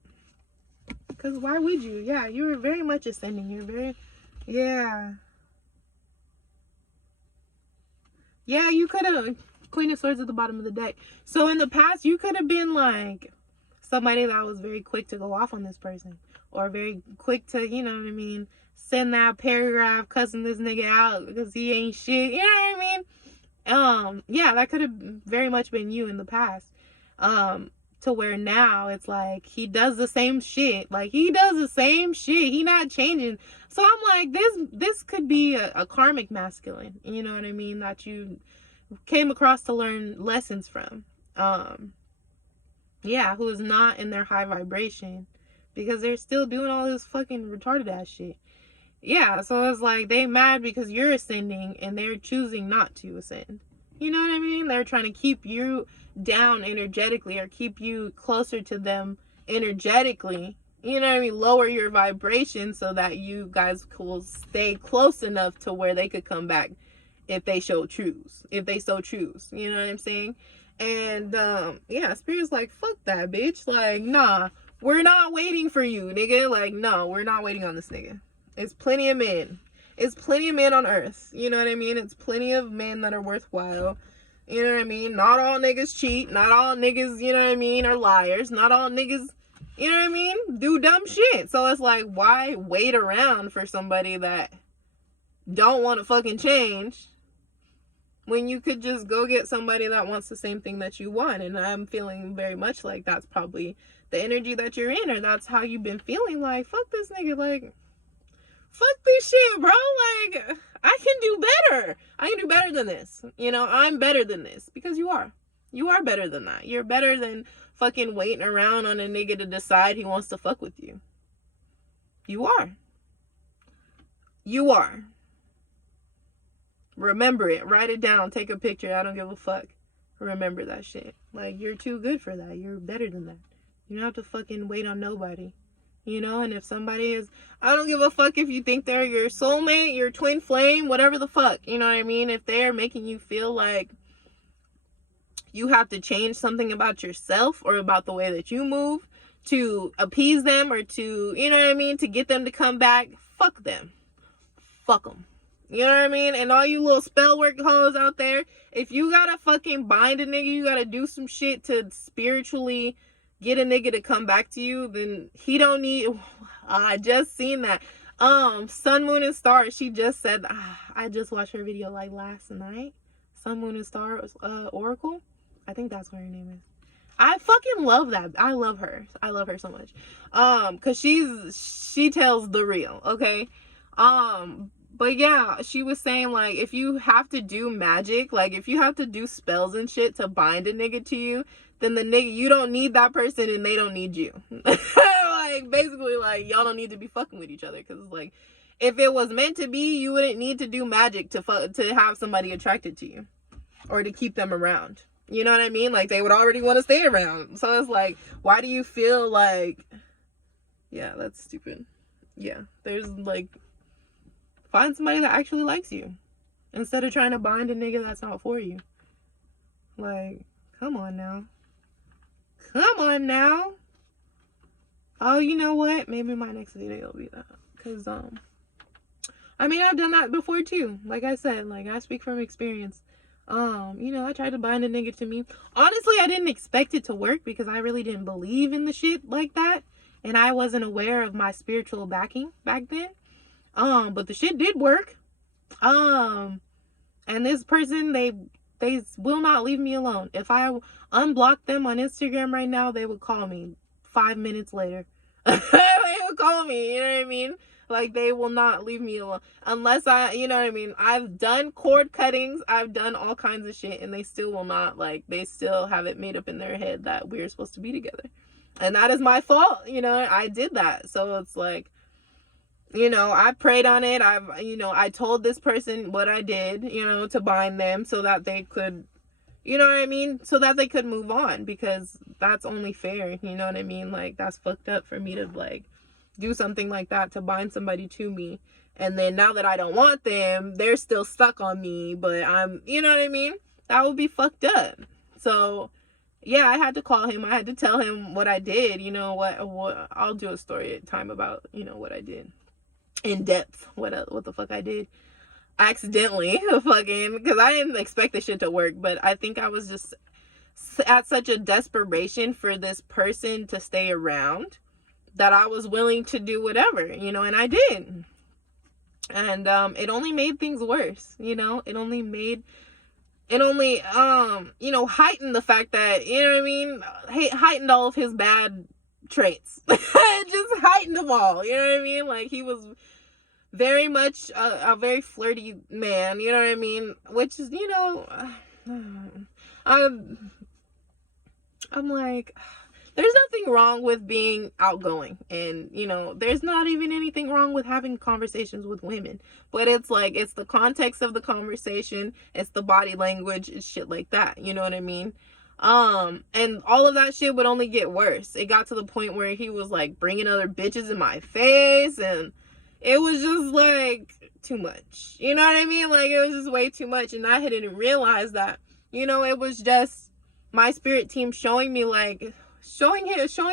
Because why would you? Yeah, you were very much ascending. You're very, yeah, yeah. You could have Queen of Swords at the bottom of the deck. So in the past, you could have been like somebody that was very quick to go off on this person, or very quick to, you know what I mean, send that paragraph cussing this nigga out because he ain't shit. You know what I mean? Yeah, that could have very much been you in the past. To where now it's like he does the same shit. Like he does the same shit. He not changing. So I'm like, this could be a karmic masculine. You know what I mean? That you came across to learn lessons from. Yeah, who is not in their high vibration because they're still doing all this fucking retarded ass shit. Yeah, so it's like they mad because you're ascending and they're choosing not to ascend. You know what I mean? They're trying to keep you down energetically or keep you closer to them energetically. You know what I mean? Lower your vibration so that you guys will stay close enough to where they could come back if they so choose. If they so choose. You know what I'm saying? And yeah, Spirit's like, fuck that, bitch. Like, nah, we're not waiting for you, nigga. Like, no, we're not waiting on this nigga. It's plenty of men. It's plenty of men on earth. You know what I mean? It's plenty of men that are worthwhile. You know what I mean? Not all niggas cheat. Not all niggas, you know what I mean, are liars. Not all niggas, you know what I mean, do dumb shit. So it's like, why wait around for somebody that don't want to fucking change when you could just go get somebody that wants the same thing that you want? And I'm feeling very much like that's probably the energy that you're in, or that's how you've been feeling. Like, fuck this nigga. Like, fuck this shit, bro. Like, I can do better. I can do better than this. You know, I'm better than this. Because you are. You are better than that. You're better than fucking waiting around on a nigga to decide he wants to fuck with you. You are. You are. Remember it. Write it down. Take a picture. I don't give a fuck. Remember that shit. Like, you're too good for that. You're better than that. You don't have to fucking wait on nobody. You know, and if somebody is, I don't give a fuck if you think they're your soulmate, your twin flame, whatever the fuck, you know what I mean? If they're making you feel like you have to change something about yourself or about the way that you move to appease them or to, you know what I mean, to get them to come back, fuck them. Fuck them. You know what I mean? And all you little spell work hoes out there, if you gotta fucking bind a nigga, you gotta do some shit to spiritually get a nigga to come back to you, then he don't need. I just seen that. Sun, Moon, and Star, she just said, I just watched her video like last night. Sun, Moon, and Star Oracle. I think that's what her name is. I fucking love that. I love her. I love her so much. Cause she tells the real, okay? But yeah, she was saying, like, if you have to do magic, like, if you have to do spells and shit to bind a nigga to you, then the nigga, you don't need that person and they don't need you. Like, basically, like, y'all don't need to be fucking with each other. Because, like, if it was meant to be, you wouldn't need to do magic to have somebody attracted to you. Or to keep them around. You know what I mean? Like, they would already want to stay around. So it's like, why do you feel like... Yeah, that's stupid. Yeah, there's, like... Find somebody that actually likes you. Instead of trying to bind a nigga that's not for you. Like, come on now. Come on now. Oh, you know what? Maybe my next video will be that. Because, I mean, I've done that before too. Like I said, like, I speak from experience. You know, I tried to bind a nigga to me. Honestly, I didn't expect it to work because I really didn't believe in the shit like that. And I wasn't aware of my spiritual backing back then. But the shit did work. And this person, they will not leave me alone. If I unblock them on Instagram right now, they would call me 5 minutes later. They would call me, you know what I mean? Like, they will not leave me alone unless I, you know what I mean? I've done cord cuttings, I've done all kinds of shit, and they still will not, like, they still have it made up in their head that we're supposed to be together. And that is my fault, you know, I did that. So it's like, you know, I prayed on it. I told this person what I did, you know, to bind them so that they could, you know what I mean? So that they could move on, because that's only fair, you know what I mean? Like, that's fucked up for me to, like, do something like that to bind somebody to me. And then now that I don't want them, they're still stuck on me, but I'm, you know what I mean? That would be fucked up. So, yeah, I had to call him. I had to tell him what I did. You know what I'll do a story time about, you know, what I did in depth, what the fuck I did accidentally fucking, because I didn't expect this shit to work, but I think I was just at such a desperation for this person to stay around that I was willing to do whatever, you know, and I did. And it only made things worse, you know. It only you know, heightened the fact that, you know what I mean, heightened all of his bad traits. It just heightened them all, you know what I mean? Like, he was very much a very flirty man, you know what I mean? Which is, you know, I'm like, there's nothing wrong with being outgoing, and, you know, there's not even anything wrong with having conversations with women, but it's like, it's the context of the conversation, it's the body language, it's shit like that, you know what I mean? And all of that shit would only get worse. It got to the point where he was like bringing other bitches in my face, and it was just like too much, you know what I mean? Like, it was just way too much, and I didn't realize that, you know, it was just my spirit team showing me, like, showing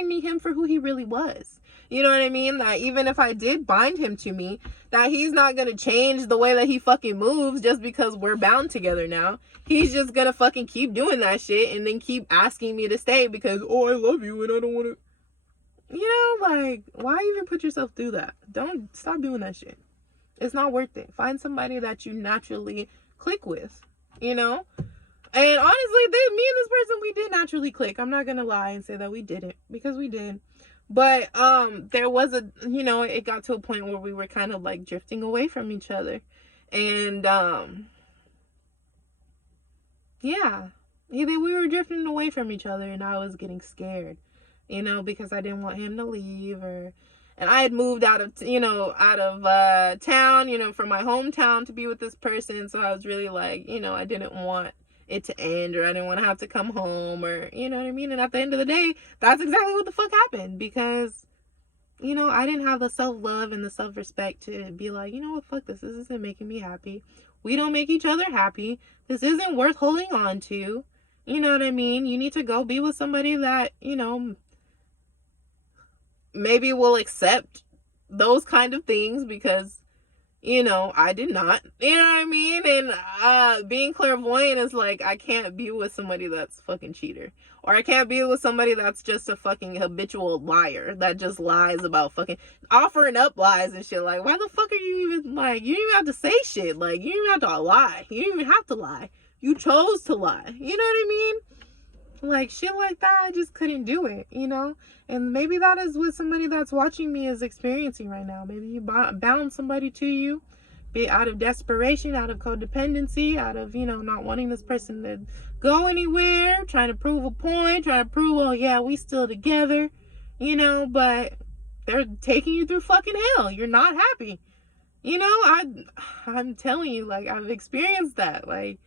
me him for who he really was. You know what I mean? That even if I did bind him to me, that he's not gonna change the way that he fucking moves just because we're bound together now. He's just gonna fucking keep doing that shit and then keep asking me to stay because, oh, I love you and I don't want to. You know, like, why even put yourself through that? Don't, stop doing that shit. It's not worth it. Find somebody that you naturally click with, you know? And honestly, me and this person, we did naturally click. I'm not gonna lie and say that we didn't, because we did. But there was a, you know, it got to a point where we were kind of like drifting away from each other. And yeah, we were drifting away from each other, and I was getting scared, you know, because I didn't want him to leave, and I had moved out of town, you know, from my hometown to be with this person. So I was really like, you know, I didn't want it to end, or I didn't want to have to come home, or, you know what I mean? And at the end of the day, that's exactly what the fuck happened, because, you know, I didn't have the self-love and the self-respect to be like, you know what, fuck this. This isn't making me happy. We don't make each other happy. This isn't worth holding on to. You know what I mean? You need to go be with somebody that, you know, maybe will accept those kind of things, because, you know, I did not, you know what I mean? And being clairvoyant is like, I can't be with somebody that's fucking cheater, or I can't be with somebody that's just a fucking habitual liar that just lies about fucking offering up lies and shit. Like, why the fuck are you even, like, you don't even have to say shit. Like, you don't even have to lie. You don't even have to lie. You chose to lie. You know what I mean? Like, shit like that, I just couldn't do it, you know? And maybe that is what somebody that's watching me is experiencing right now. Maybe you bound somebody to you, be out of desperation, out of codependency, out of, you know, not wanting this person to go anywhere, trying to prove a point, trying to prove, oh yeah, we still together, you know, but they're taking you through fucking hell. You're not happy. You know, I'm telling you, like, I've experienced that. Like,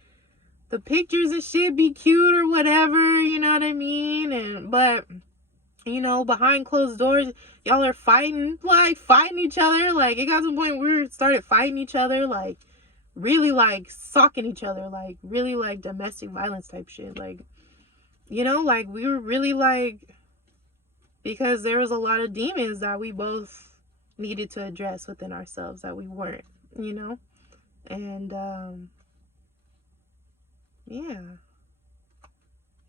the pictures and shit be cute or whatever, you know what I mean? But, you know, behind closed doors, y'all are fighting each other. Like, it got to the point where we started fighting each other, like, really, like, socking each other, like, really, like, domestic violence type shit. Like, you know, like, we were really, like, because there was a lot of demons that we both needed to address within ourselves that we weren't, you know? And, yeah,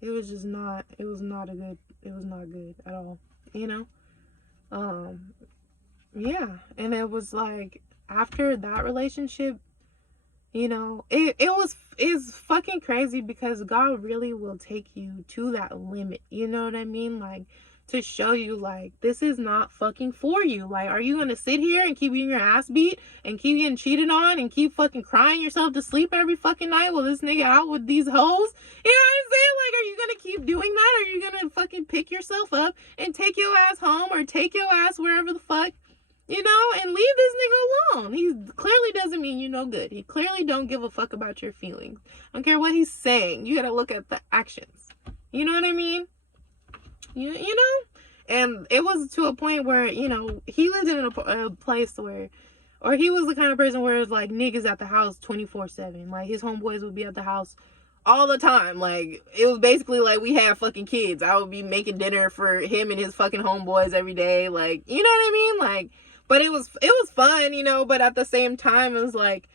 it was not good at all, you know? Yeah, and it was like, after that relationship, you know, it's fucking crazy, because God really will take you to that limit, you know what I mean? Like, to show you, like, this is not fucking for you. Like, are you gonna sit here and keep getting your ass beat and keep getting cheated on and keep fucking crying yourself to sleep every fucking night while this nigga out with these hoes? You know what I'm saying? Like, are you gonna keep doing that? Or are you gonna fucking pick yourself up and take your ass home or take your ass wherever the fuck, you know, and leave this nigga alone? He clearly doesn't mean you no good. He clearly don't give a fuck about your feelings. I don't care what he's saying. You gotta look at the actions. You know what I mean? You know? And it was to a point where, you know, he lived in a place where, or he was the kind of person where it's like niggas at the house 24/7. Like, his homeboys would be at the house all the time. Like, it was basically like we had fucking kids. I would be making dinner for him and his fucking homeboys every day. Like, you know what I mean? Like, but it was fun, you know, but at the same time, it was like,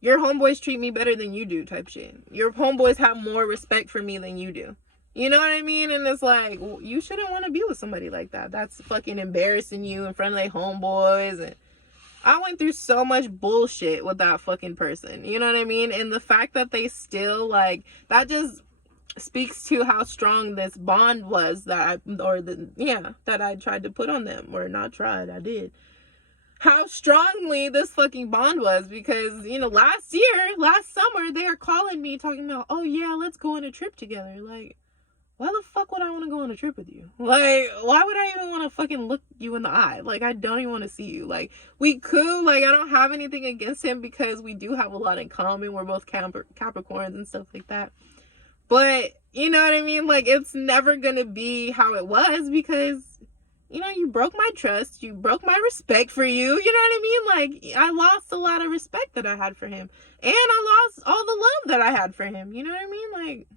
your homeboys treat me better than you do type shit. Your homeboys have more respect for me than you do. You know what I mean? And it's like, well, you shouldn't want to be with somebody like that. That's fucking embarrassing you in front of their homeboys. And I went through so much bullshit with that fucking person. You know what I mean? And the fact that they still, like, that just speaks to how strong this bond was that I tried to put on them. Or not tried, I did. How strongly this fucking bond was, because, you know, last summer, they are calling me talking about, oh yeah, let's go on a trip together. Like, why the fuck would I want to go on a trip with you? Like, why would I even want to fucking look you in the eye? Like, I don't even want to see you. Like, we could, like, I don't have anything against him because we do have a lot in common. We're both Capricorns and stuff like that. But, you know what I mean? Like, it's never gonna be how it was because, you know, you broke my trust. You broke my respect for you. You know what I mean? Like, I lost a lot of respect that I had for him. And I lost all the love that I had for him. You know what I mean? Like,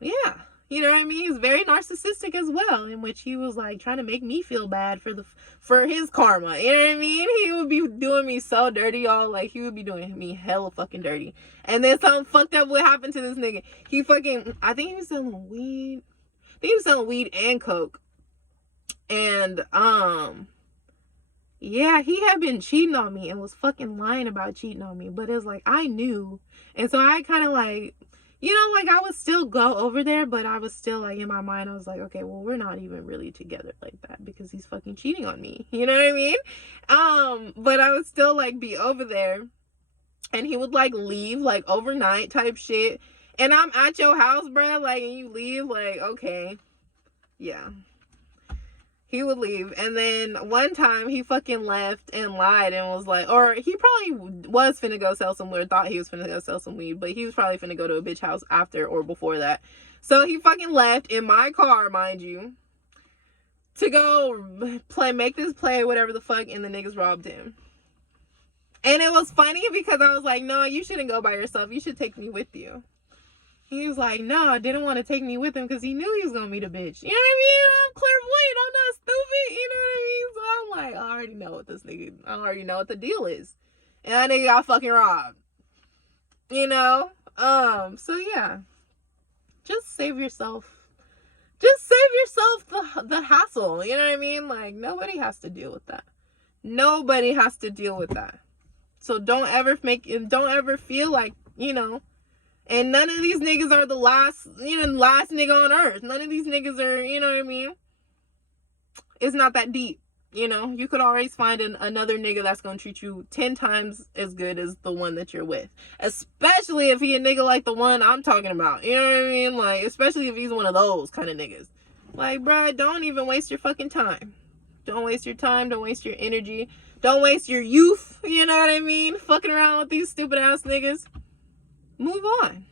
yeah, you know what I mean? He's very narcissistic as well, in which he was like trying to make me feel bad for his karma. You know what I mean? He would be doing me so dirty, y'all. Like, he would be doing me hella fucking dirty. And then something fucked up would happen to this nigga. I think he was selling weed. I think he was selling weed and coke. And yeah, he had been cheating on me and was fucking lying about cheating on me. But it's like, I knew. And so I kind of like, you know, like, I would still go over there, but I was still, like, in my mind, I was like, okay, well, we're not even really together like that because he's fucking cheating on me. You know what I mean? But I would still, like, be over there, and he would, like, leave, like, overnight type shit, and I'm at your house, bro, like, and you leave, like, okay, yeah. He would leave, and then one time he fucking left and lied and was like, or he probably was finna go sell some weed, thought he was finna go sell some weed, but he was probably finna go to a bitch house after or before that. So he fucking left in my car, mind you, to go make this play, whatever the fuck, and the niggas robbed him. And it was funny because I was like, no, you shouldn't go by yourself. You should take me with you. He was like, no, I didn't want to take me with him because he knew he was going to meet a bitch. You know what I mean? I'm clairvoyant. I'm not stupid. You know what I mean? So I'm like, I already know what this nigga, I already know what the deal is. And that nigga got fucking robbed. You know? So yeah. Just save yourself. Just save yourself the hassle. You know what I mean? Like, nobody has to deal with that. Nobody has to deal with that. So don't ever feel like, you know, and none of these niggas are the last nigga on earth. None of these niggas are, you know what I mean? It's not that deep, you know? You could always find another nigga that's gonna treat you 10 times as good as the one that you're with. Especially if he a nigga like the one I'm talking about. You know what I mean? Like, especially if he's one of those kind of niggas. Like, bruh, don't even waste your fucking time. Don't waste your time. Don't waste your energy. Don't waste your youth. You know what I mean? Fucking around with these stupid ass niggas. Move on.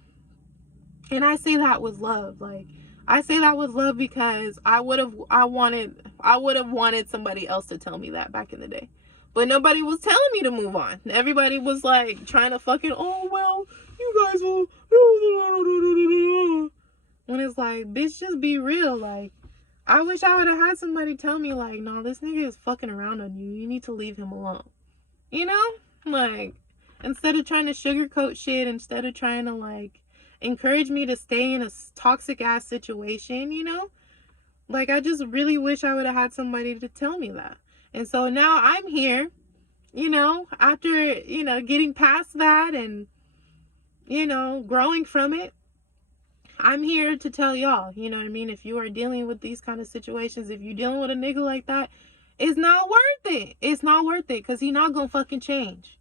And I say that with love. Like, I say that with love because I would have wanted somebody else to tell me that back in the day. But nobody was telling me to move on. Everybody was like trying to fucking, oh well, you guys will, when it's like, bitch, just be real. Like, I wish I would have had somebody tell me, like, no, this nigga is fucking around on you. You need to leave him alone. You know? Like, instead of trying to sugarcoat shit, instead of trying to, like, encourage me to stay in a toxic ass situation, you know? Like, I just really wish I would have had somebody to tell me that. And so now I'm here, you know, after, you know, getting past that and, you know, growing from it. I'm here to tell y'all, you know what I mean? If you are dealing with these kind of situations, if you're dealing with a nigga like that, it's not worth it. It's not worth it, because he not gonna fucking change.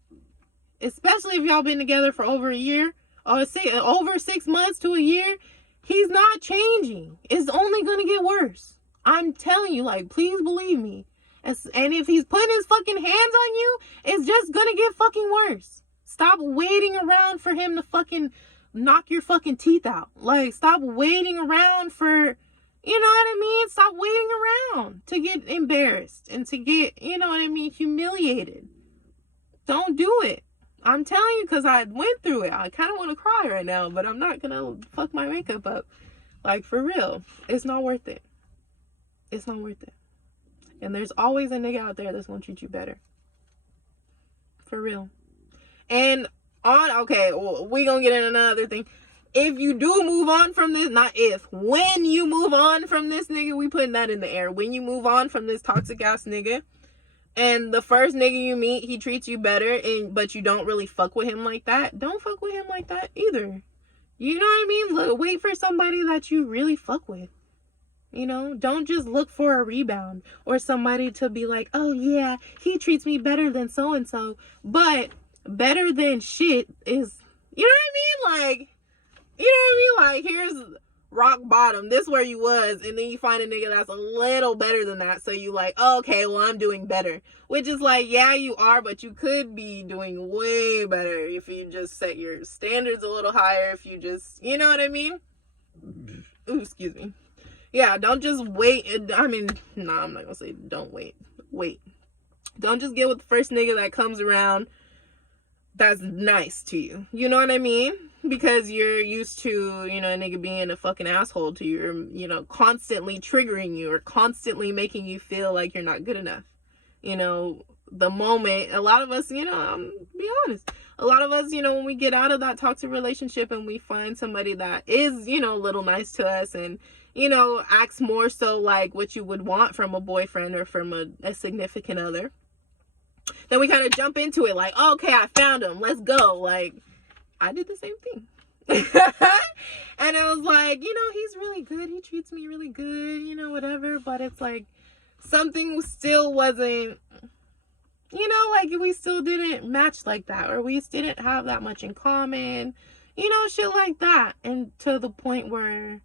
Especially if y'all been together for over a year, or say over 6 months to a year. He's not changing. It's only gonna get worse. I'm telling you, like, please believe me. And if he's putting his fucking hands on you, it's just gonna get fucking worse. Stop waiting around for him to fucking knock your fucking teeth out. Like, stop waiting around for, you know what I mean? Stop waiting around to get embarrassed and to get, you know what I mean, humiliated. Don't do it. I'm telling you, because I went through it. I kind of want to cry right now, but I'm not going to fuck my makeup up. Like, for real. It's not worth it. It's not worth it. And there's always a nigga out there that's going to treat you better. For real. And okay, well, we going to get into another thing. If you do move on from this, not if, when you move on from this nigga, we putting that in the air. When you move on from this toxic ass nigga, and the first nigga you meet, he treats you better, but you don't really fuck with him like that, don't fuck with him like that either. You know what I mean? Look, wait for somebody that you really fuck with. You know, don't just look for a rebound or somebody to be like, oh yeah, he treats me better than so-and-so. But better than shit is, you know what I mean? Like, you know what I mean? Like, here's rock bottom. This where you was, and then you find a nigga that's a little better than that. So you like, oh, okay, well, I'm doing better. Which is like, yeah, you are, but you could be doing way better if you just set your standards a little higher. If you just, you know what I mean? Ooh, excuse me. Yeah, don't just wait. I mean, nah, I'm not gonna say don't wait. Wait. Don't just get with the first nigga that comes around that's nice to you. You know what I mean? Because you're used to, you know, a nigga being a fucking asshole to you, or, you know, constantly triggering you, or constantly making you feel like you're not good enough. You know, the moment, a lot of us, you know, be honest, a lot of us, you know, when we get out of that toxic relationship and we find somebody that is, you know, a little nice to us and, you know, acts more so like what you would want from a boyfriend or from a significant other, then we kind of jump into it like, oh, okay, I found him, let's go. Like, I did the same thing. And it was like, you know, he's really good, he treats me really good, you know, whatever. But it's like something still wasn't, you know, like we still didn't match like that, or we didn't have that much in common, you know, shit like that. And to the point where,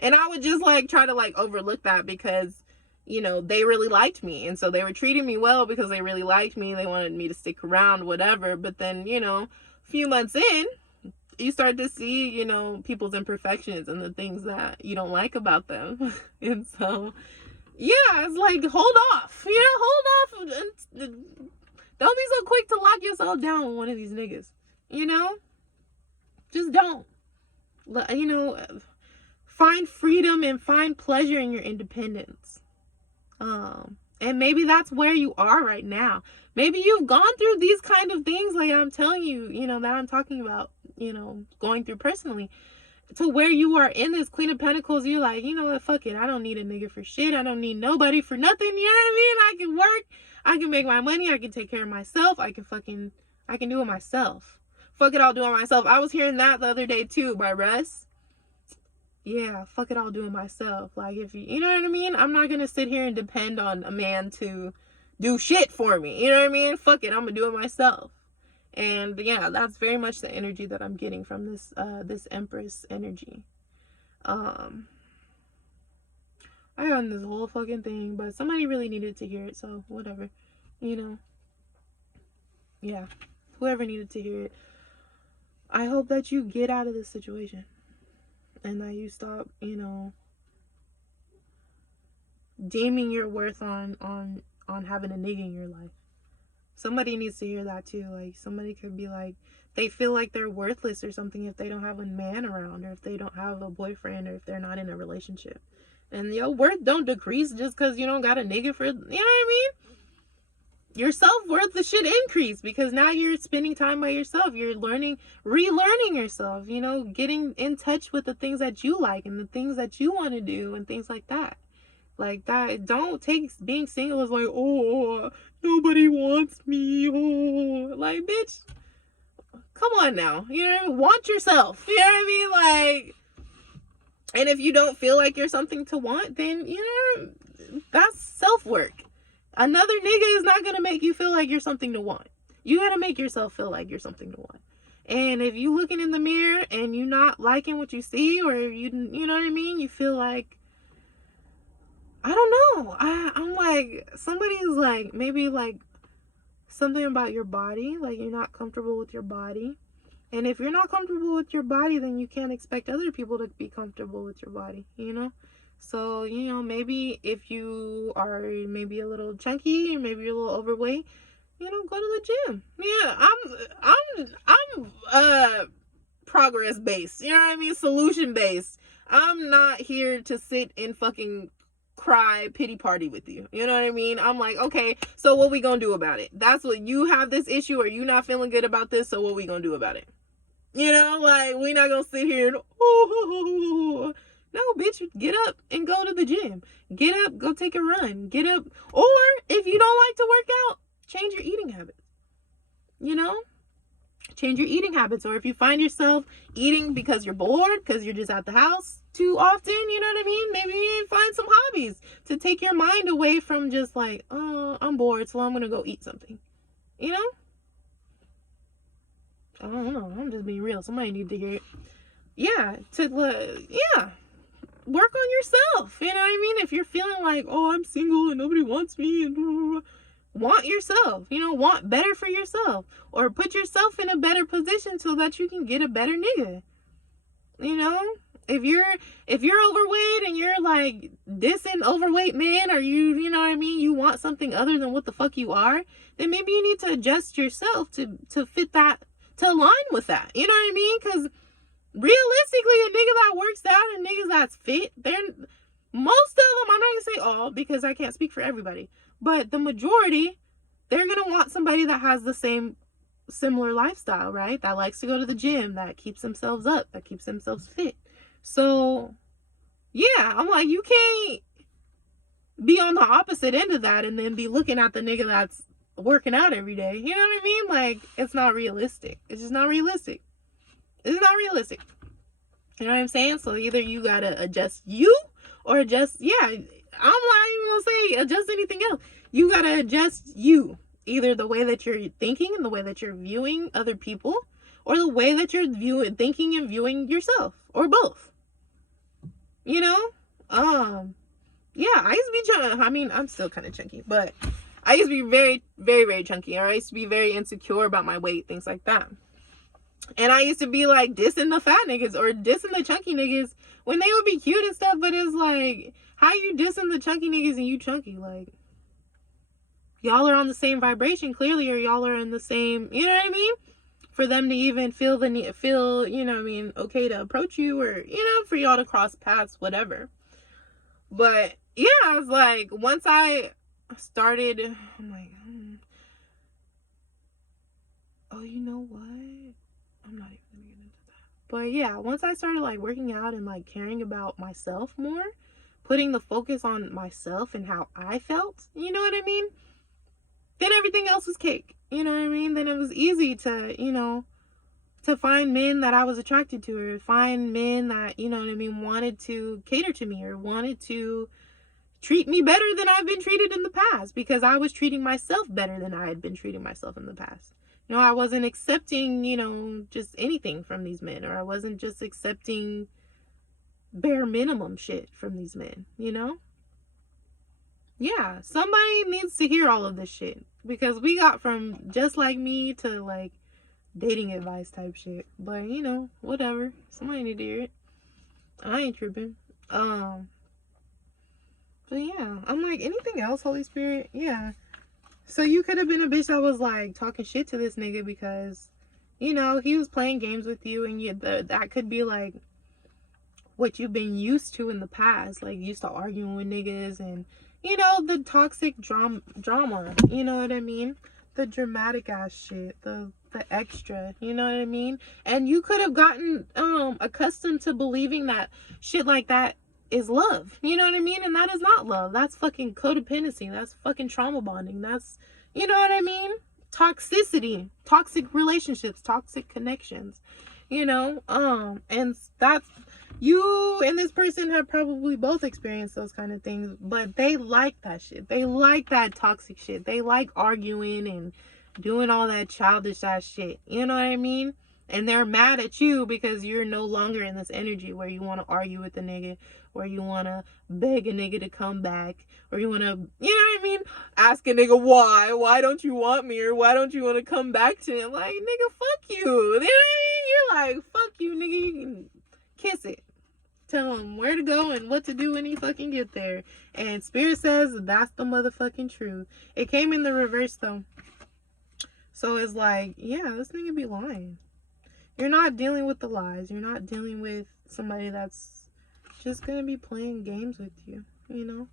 and I would just like try to like overlook that because, you know, they really liked me, and so they were treating me well because they really liked me, they wanted me to stick around, whatever. But then, you know, a few months in, you start to see, you know, people's imperfections and the things that you don't like about them. And so, yeah, it's like, hold off, you know, hold off. Don't be so quick to lock yourself down with one of these niggas, you know? Just don't. You know, find freedom and find pleasure in your independence. And maybe that's where you are right now. Maybe you've gone through these kind of things like I'm telling you, you know, that I'm talking about, you know, going through personally, to where you are in this Queen of Pentacles. You're like, you know what, fuck it, I don't need a nigga for shit, I don't need nobody for nothing, you know what I mean? I can work, I can make my money, I can take care of myself, I can do it myself. Fuck it, I'll do it myself. I was hearing that the other day too by Russ. Yeah, fuck it, I'll do it myself. Like, if you know what I mean? I'm not gonna sit here and depend on a man to do shit for me. You know what I mean? Fuck it, I'm gonna do it myself. And yeah, that's very much the energy that I'm getting from this this Empress energy. I got this whole fucking thing, but somebody really needed to hear it, so whatever. You know. Yeah. Whoever needed to hear it. I hope that you get out of this situation. And that you stop, you know, deeming your worth on having a nigga in your life. Somebody needs to hear that too. Like, somebody could be like, they feel like they're worthless or something if they don't have a man around, or if they don't have a boyfriend, or if they're not in a relationship. And your worth don't decrease just because you don't got a nigga for, you know what I mean? Your self-worth should increase because now you're spending time by yourself. You're learning, relearning yourself, you know, getting in touch with the things that you like and the things that you want to do and things like that. Like that, don't take being single as like, oh, nobody wants me. Oh, like, bitch, come on now. You know what I mean? Want yourself. You know what I mean? Like, And if you don't feel like you're something to want, then, that's self-work. Another nigga is not going to make you feel like you're something to want. You got to make yourself feel like you're something to want. And if you looking in the mirror and you not liking what you see, or you know what I mean? You feel like, I don't know. I'm like, somebody's like, maybe like something about your body. Like you're not comfortable with your body. And if you're not comfortable with your body, then you can't expect other people to be comfortable with your body, So, maybe if you are maybe a little chunky, or maybe you're a little overweight, go to the gym. Yeah, I'm progress based. You know what I mean? Solution based. I'm not here to sit and fucking cry pity party with you. You know what I mean? I'm like, okay, so what we gonna do about it? That's what you have this issue, or you not feeling good about this, so what we gonna do about it? Like, we not gonna sit here and, no, bitch, get up and go to the gym. Get up, go take a run. Get up. Or if you don't like to work out, change your eating habits. Change your eating habits. Or if you find yourself eating because you're bored, because you're just at the house too often, you know what I mean? Maybe you find some hobbies to take your mind away from just like, oh, I'm bored, so I'm gonna go eat something. I don't know. I'm just being real. Somebody need to hear it. Yeah, work on yourself. You know what I mean? If you're feeling like, oh, I'm single and nobody wants me, and want yourself. Want better for yourself, or put yourself in a better position so that you can get a better nigga. If you're overweight and you're like dissing overweight men, or you know what I mean, you want something other than what the fuck you are, then maybe you need to adjust yourself to fit that, to align with that. You know what I mean? Because realistically, a nigga that works out and niggas that's fit, most of them, I'm not gonna say all because I can't speak for everybody, but the majority, they're gonna want somebody that has the similar lifestyle, right? That likes to go to the gym, that keeps themselves up, that keeps themselves fit. So yeah, I'm like, you can't be on the opposite end of that and then be looking at the nigga that's working out every day. You know what I mean? Like, it's not realistic. It's just not realistic. It's not realistic. You know what I'm saying? So either you gotta adjust you, or adjust, I'm not even gonna say adjust anything else. You gotta adjust you. Either the way that you're thinking and the way that you're viewing other people, or the way that you're thinking and viewing yourself, or both. Yeah, I used to be chunky. I mean, I'm still kind of chunky, but I used to be very, very, very chunky. Or I used to be very insecure about my weight, things like that. And I used to be like dissing the fat niggas or dissing the chunky niggas when they would be cute and stuff. But it's like, how you dissing the chunky niggas and you chunky? Like, y'all are on the same vibration clearly, or y'all are in the same, you know what I mean? For them to even feel the need, you know what I mean, okay to approach you, or, for y'all to cross paths, whatever. But yeah, I was like, once I started, I'm like, oh, you know what? I'm not even gonna get into that. But yeah, once I started like working out and like caring about myself more, putting the focus on myself and how I felt, you know what I mean? Then everything else was cake. You know what I mean? Then it was easy to, to find men that I was attracted to, or find men that, you know what I mean, wanted to cater to me, or wanted to treat me better than I've been treated in the past, because I was treating myself better than I had been treating myself in the past. I wasn't accepting, just anything from these men, or I wasn't just accepting bare minimum shit from these men, Yeah, somebody needs to hear all of this shit, because we got from just like me to like dating advice type shit. But whatever. Somebody need to hear it. I ain't tripping. But yeah, I'm like, anything else, Holy Spirit? Yeah. So you could have been a bitch that was like talking shit to this nigga because, he was playing games with you, and that could be like what you've been used to in the past, like used to arguing with niggas and, the toxic drama, you know what I mean? The dramatic ass shit, the extra, you know what I mean? And you could have gotten accustomed to believing that shit like that is love, you know what I mean? And that is not love. That's fucking codependency. That's fucking trauma bonding. That's, you know what I mean? Toxicity, toxic relationships, toxic connections, and You and this person have probably both experienced those kind of things, but they like that shit. They like that toxic shit. They like arguing and doing all that childish ass shit. You know what I mean? And they're mad at you because you're no longer in this energy where you want to argue with the nigga, where you want to beg a nigga to come back, or you want to, you know what I mean? Ask a nigga why. Why don't you want me? Or why don't you want to come back to me? Like, nigga, fuck you. You know what I mean? You're like, fuck you, nigga. You can kiss it. Tell him where to go and what to do when he fucking get there. And Spirit says that's the motherfucking truth. It came in the reverse though. So it's like, yeah, this nigga be lying. You're not dealing with the lies. You're not dealing with somebody that's just gonna be playing games with you, you know?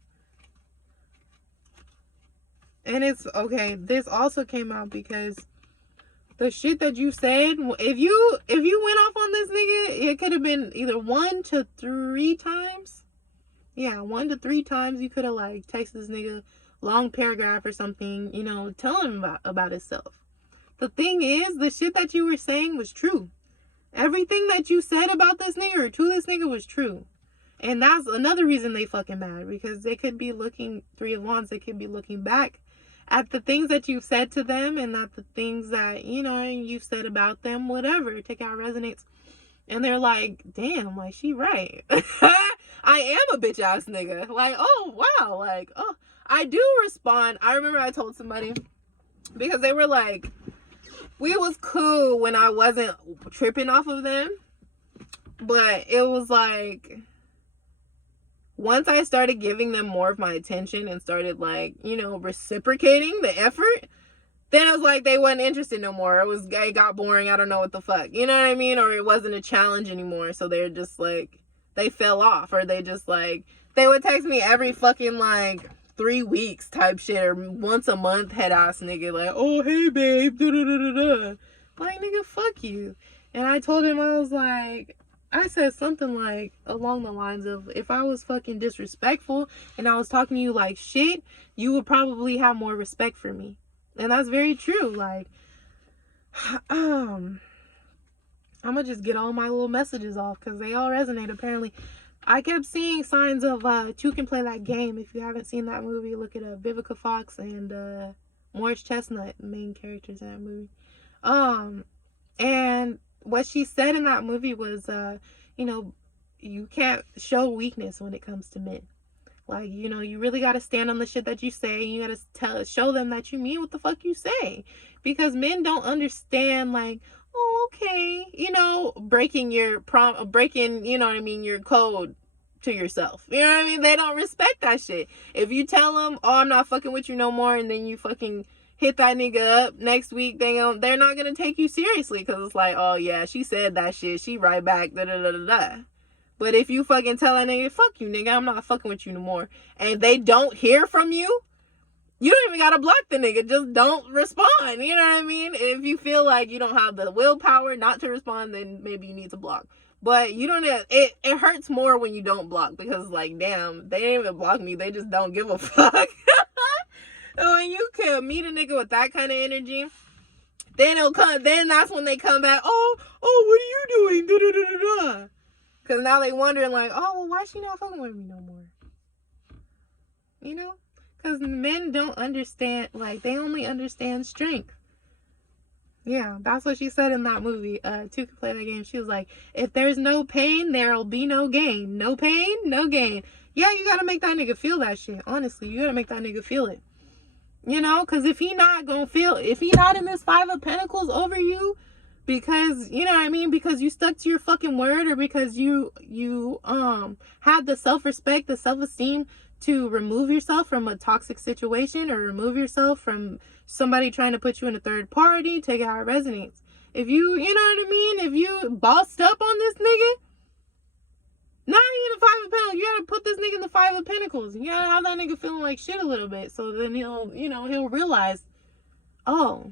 And it's okay. This also came out because the shit that you said, if you went off on this nigga, it could have been either 1 to 3 times. Yeah, 1 to 3 times you could have like texted this nigga long paragraph or something, you know, tell him about himself. The thing is, the shit that you were saying was true. Everything that you said about this nigga or to this nigga was true. And that's another reason they fucking mad, because they could be looking, 3 of Wands, they could be looking back at the things that you've said to them and at the things that, you know, you've said about them, whatever, take out resonates. And they're like, damn, like, she right. I am a bitch ass nigga. Like, oh, wow. Like, oh, I do respond. I remember I told somebody, because they were like, we was cool when I wasn't tripping off of them. But it was like, once I started giving them more of my attention and started like, you know, reciprocating the effort, then it was like they wasn't interested no more. It got boring. I don't know what the fuck. You know what I mean? Or it wasn't a challenge anymore. So they're just like, they fell off. Or they just like, they would text me every fucking like 3 weeks type shit. Or once a month head ass nigga. Like, oh, hey babe. Da, da, da, da, da. Like, nigga, fuck you. And I told him, I was like, I said something like along the lines of, if I was fucking disrespectful and I was talking to you like shit, you would probably have more respect for me. And that's very true. Like, I'm gonna just get all my little messages off because they all resonate apparently. I kept seeing signs of Two Can Play That Game. If you haven't seen that movie, look at Vivica Fox and Morris Chestnut, main characters in that movie. And what she said in that movie was, you know, you can't show weakness when it comes to men. Like, you know, you really got to stand on the shit that you say. You got to show them that you mean what the fuck you say. Because men don't understand, like, oh, okay, you know, breaking, you know what I mean, your code to yourself. You know what I mean? They don't respect that shit. If you tell them, oh, I'm not fucking with you no more, and then you fucking hit that nigga up next week, they're not gonna take you seriously, because it's like, oh yeah, she said that shit, she right back, da da da da da. But if you fucking tell that nigga, fuck you nigga, I'm not fucking with you no more, and they don't hear from you, you don't even gotta block the nigga, just don't respond. You know what I mean? If you feel like you don't have the willpower not to respond, then maybe you need to block. But you don't have, it hurts more when you don't block, because like, damn, they didn't even block me, they just don't give a fuck. When you can meet a nigga with that kind of energy, then that's when they come back, oh, what are you doing? Da, da, da, da, da. Because now they wondering like, oh, well, why is she not fucking with me no more? You know? Because men don't understand, like, they only understand strength. Yeah, that's what she said in that movie. Two Can Play That Game. She was like, if there's no pain, there'll be no gain. No pain, no gain. Yeah, you gotta make that nigga feel that shit. Honestly, you gotta make that nigga feel it. You know, because if he not in this 5 of Pentacles over you, because, you know what I mean, because you stuck to your fucking word, or because you had the self-respect, the self-esteem to remove yourself from a toxic situation, or remove yourself from somebody trying to put you in a third party, take it how it resonates. If you know what I mean, if you bossed up on this nigga, not even the 5 of Pentacles, you gotta put this nigga in the 5 of Pentacles. You gotta have that nigga feeling like shit a little bit, so then he'll, you know, he'll realize, oh,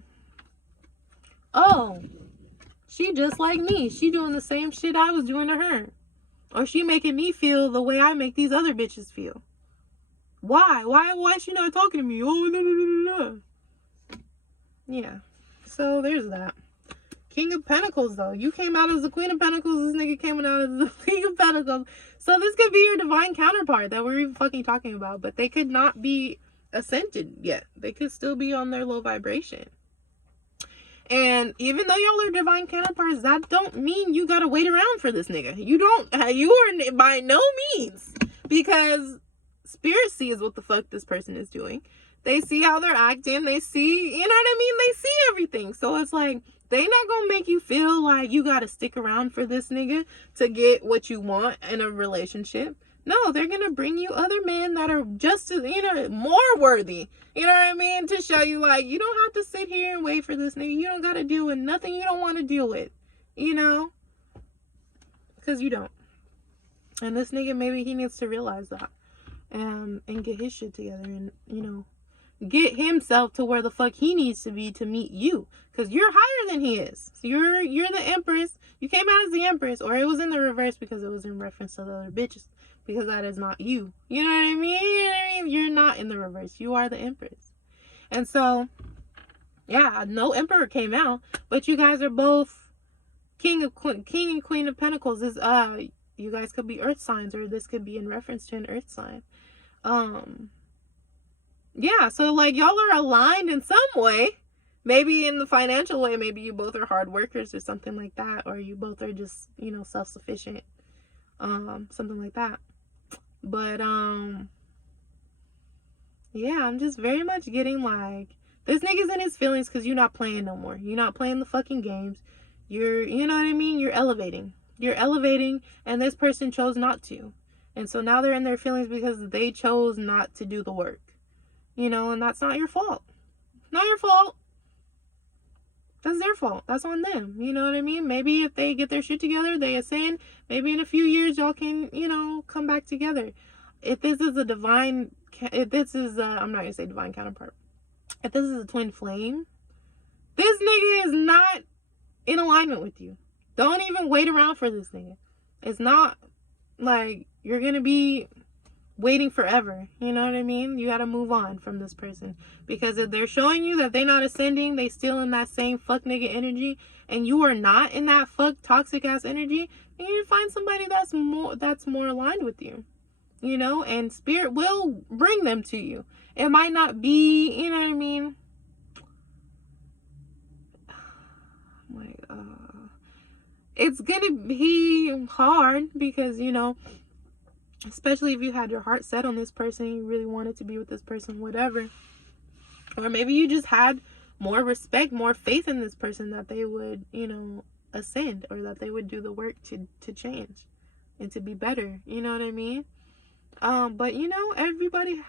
she just like me. She doing the same shit I was doing to her. Or she making me feel the way I make these other bitches feel. Why? Why is she not talking to me? Oh, no. Yeah. So there's that. King of Pentacles, though. You came out as the Queen of Pentacles. This nigga came out as the King of Pentacles. So this could be your divine counterpart that we're even fucking talking about. But they could not be ascended yet. They could still be on their low vibration. And even though y'all are divine counterparts, that don't mean you gotta wait around for this nigga. You are by no means. Because Spirit sees what the fuck this person is doing. They see how they're acting. They see, you know what I mean? They see everything. So it's like, they not gonna make you feel like you gotta stick around for this nigga to get what you want in a relationship. No, they're gonna bring you other men that are just as, you know, more worthy. You know what I mean? To show you, like, you don't have to sit here and wait for this nigga. You don't gotta deal with nothing you don't want to deal with. You know? Because you don't. And this nigga, maybe he needs to realize that. And get his shit together. And, you know, get himself to where the fuck he needs to be to meet you. Because you're higher than he is. So you're the Empress. You came out as the Empress. Or it was in the reverse because it was in reference to the other bitches. Because that is not you. You know what I mean? You know what I mean? You're not in the reverse. You are the Empress. And so, yeah, no Emperor came out. But you guys are both King and Queen of Pentacles. You guys could be earth signs. Or this could be in reference to an earth sign. Yeah, so like y'all are aligned in some way. Maybe in the financial way. Maybe you both are hard workers or something like that. Or you both are just, you know, self-sufficient. Something like that. But yeah, I'm just very much getting like, this nigga's in his feelings because you're not playing no more. You're not playing the fucking games. You know what I mean? You're elevating. You're elevating, and this person chose not to. And so now they're in their feelings because they chose not to do the work. You know, and that's not your fault. Not your fault. That's their fault. That's on them. You know what I mean? Maybe if they get their shit together, they ascend. Maybe in a few years, y'all can, you know, come back together. If this is I'm not going to say divine counterpart. If this is a twin flame, this nigga is not in alignment with you. Don't even wait around for this nigga. It's not like you're going to be waiting forever. You know what I mean? You got to move on from this person. Because if they're showing you that they're not ascending, they still in that same fuck nigga energy, and you are not in that fuck toxic ass energy, then you need to find somebody that's more aligned with you. You know? And Spirit will bring them to you. It might not be, you know what I mean? Like, it's gonna be hard because, you know, especially if you had your heart set on this person, you really wanted to be with this person, whatever. Or maybe you just had more respect, more faith in this person that they would, you know, ascend, or that they would do the work to change and to be better. You know what I mean? But you know, everybody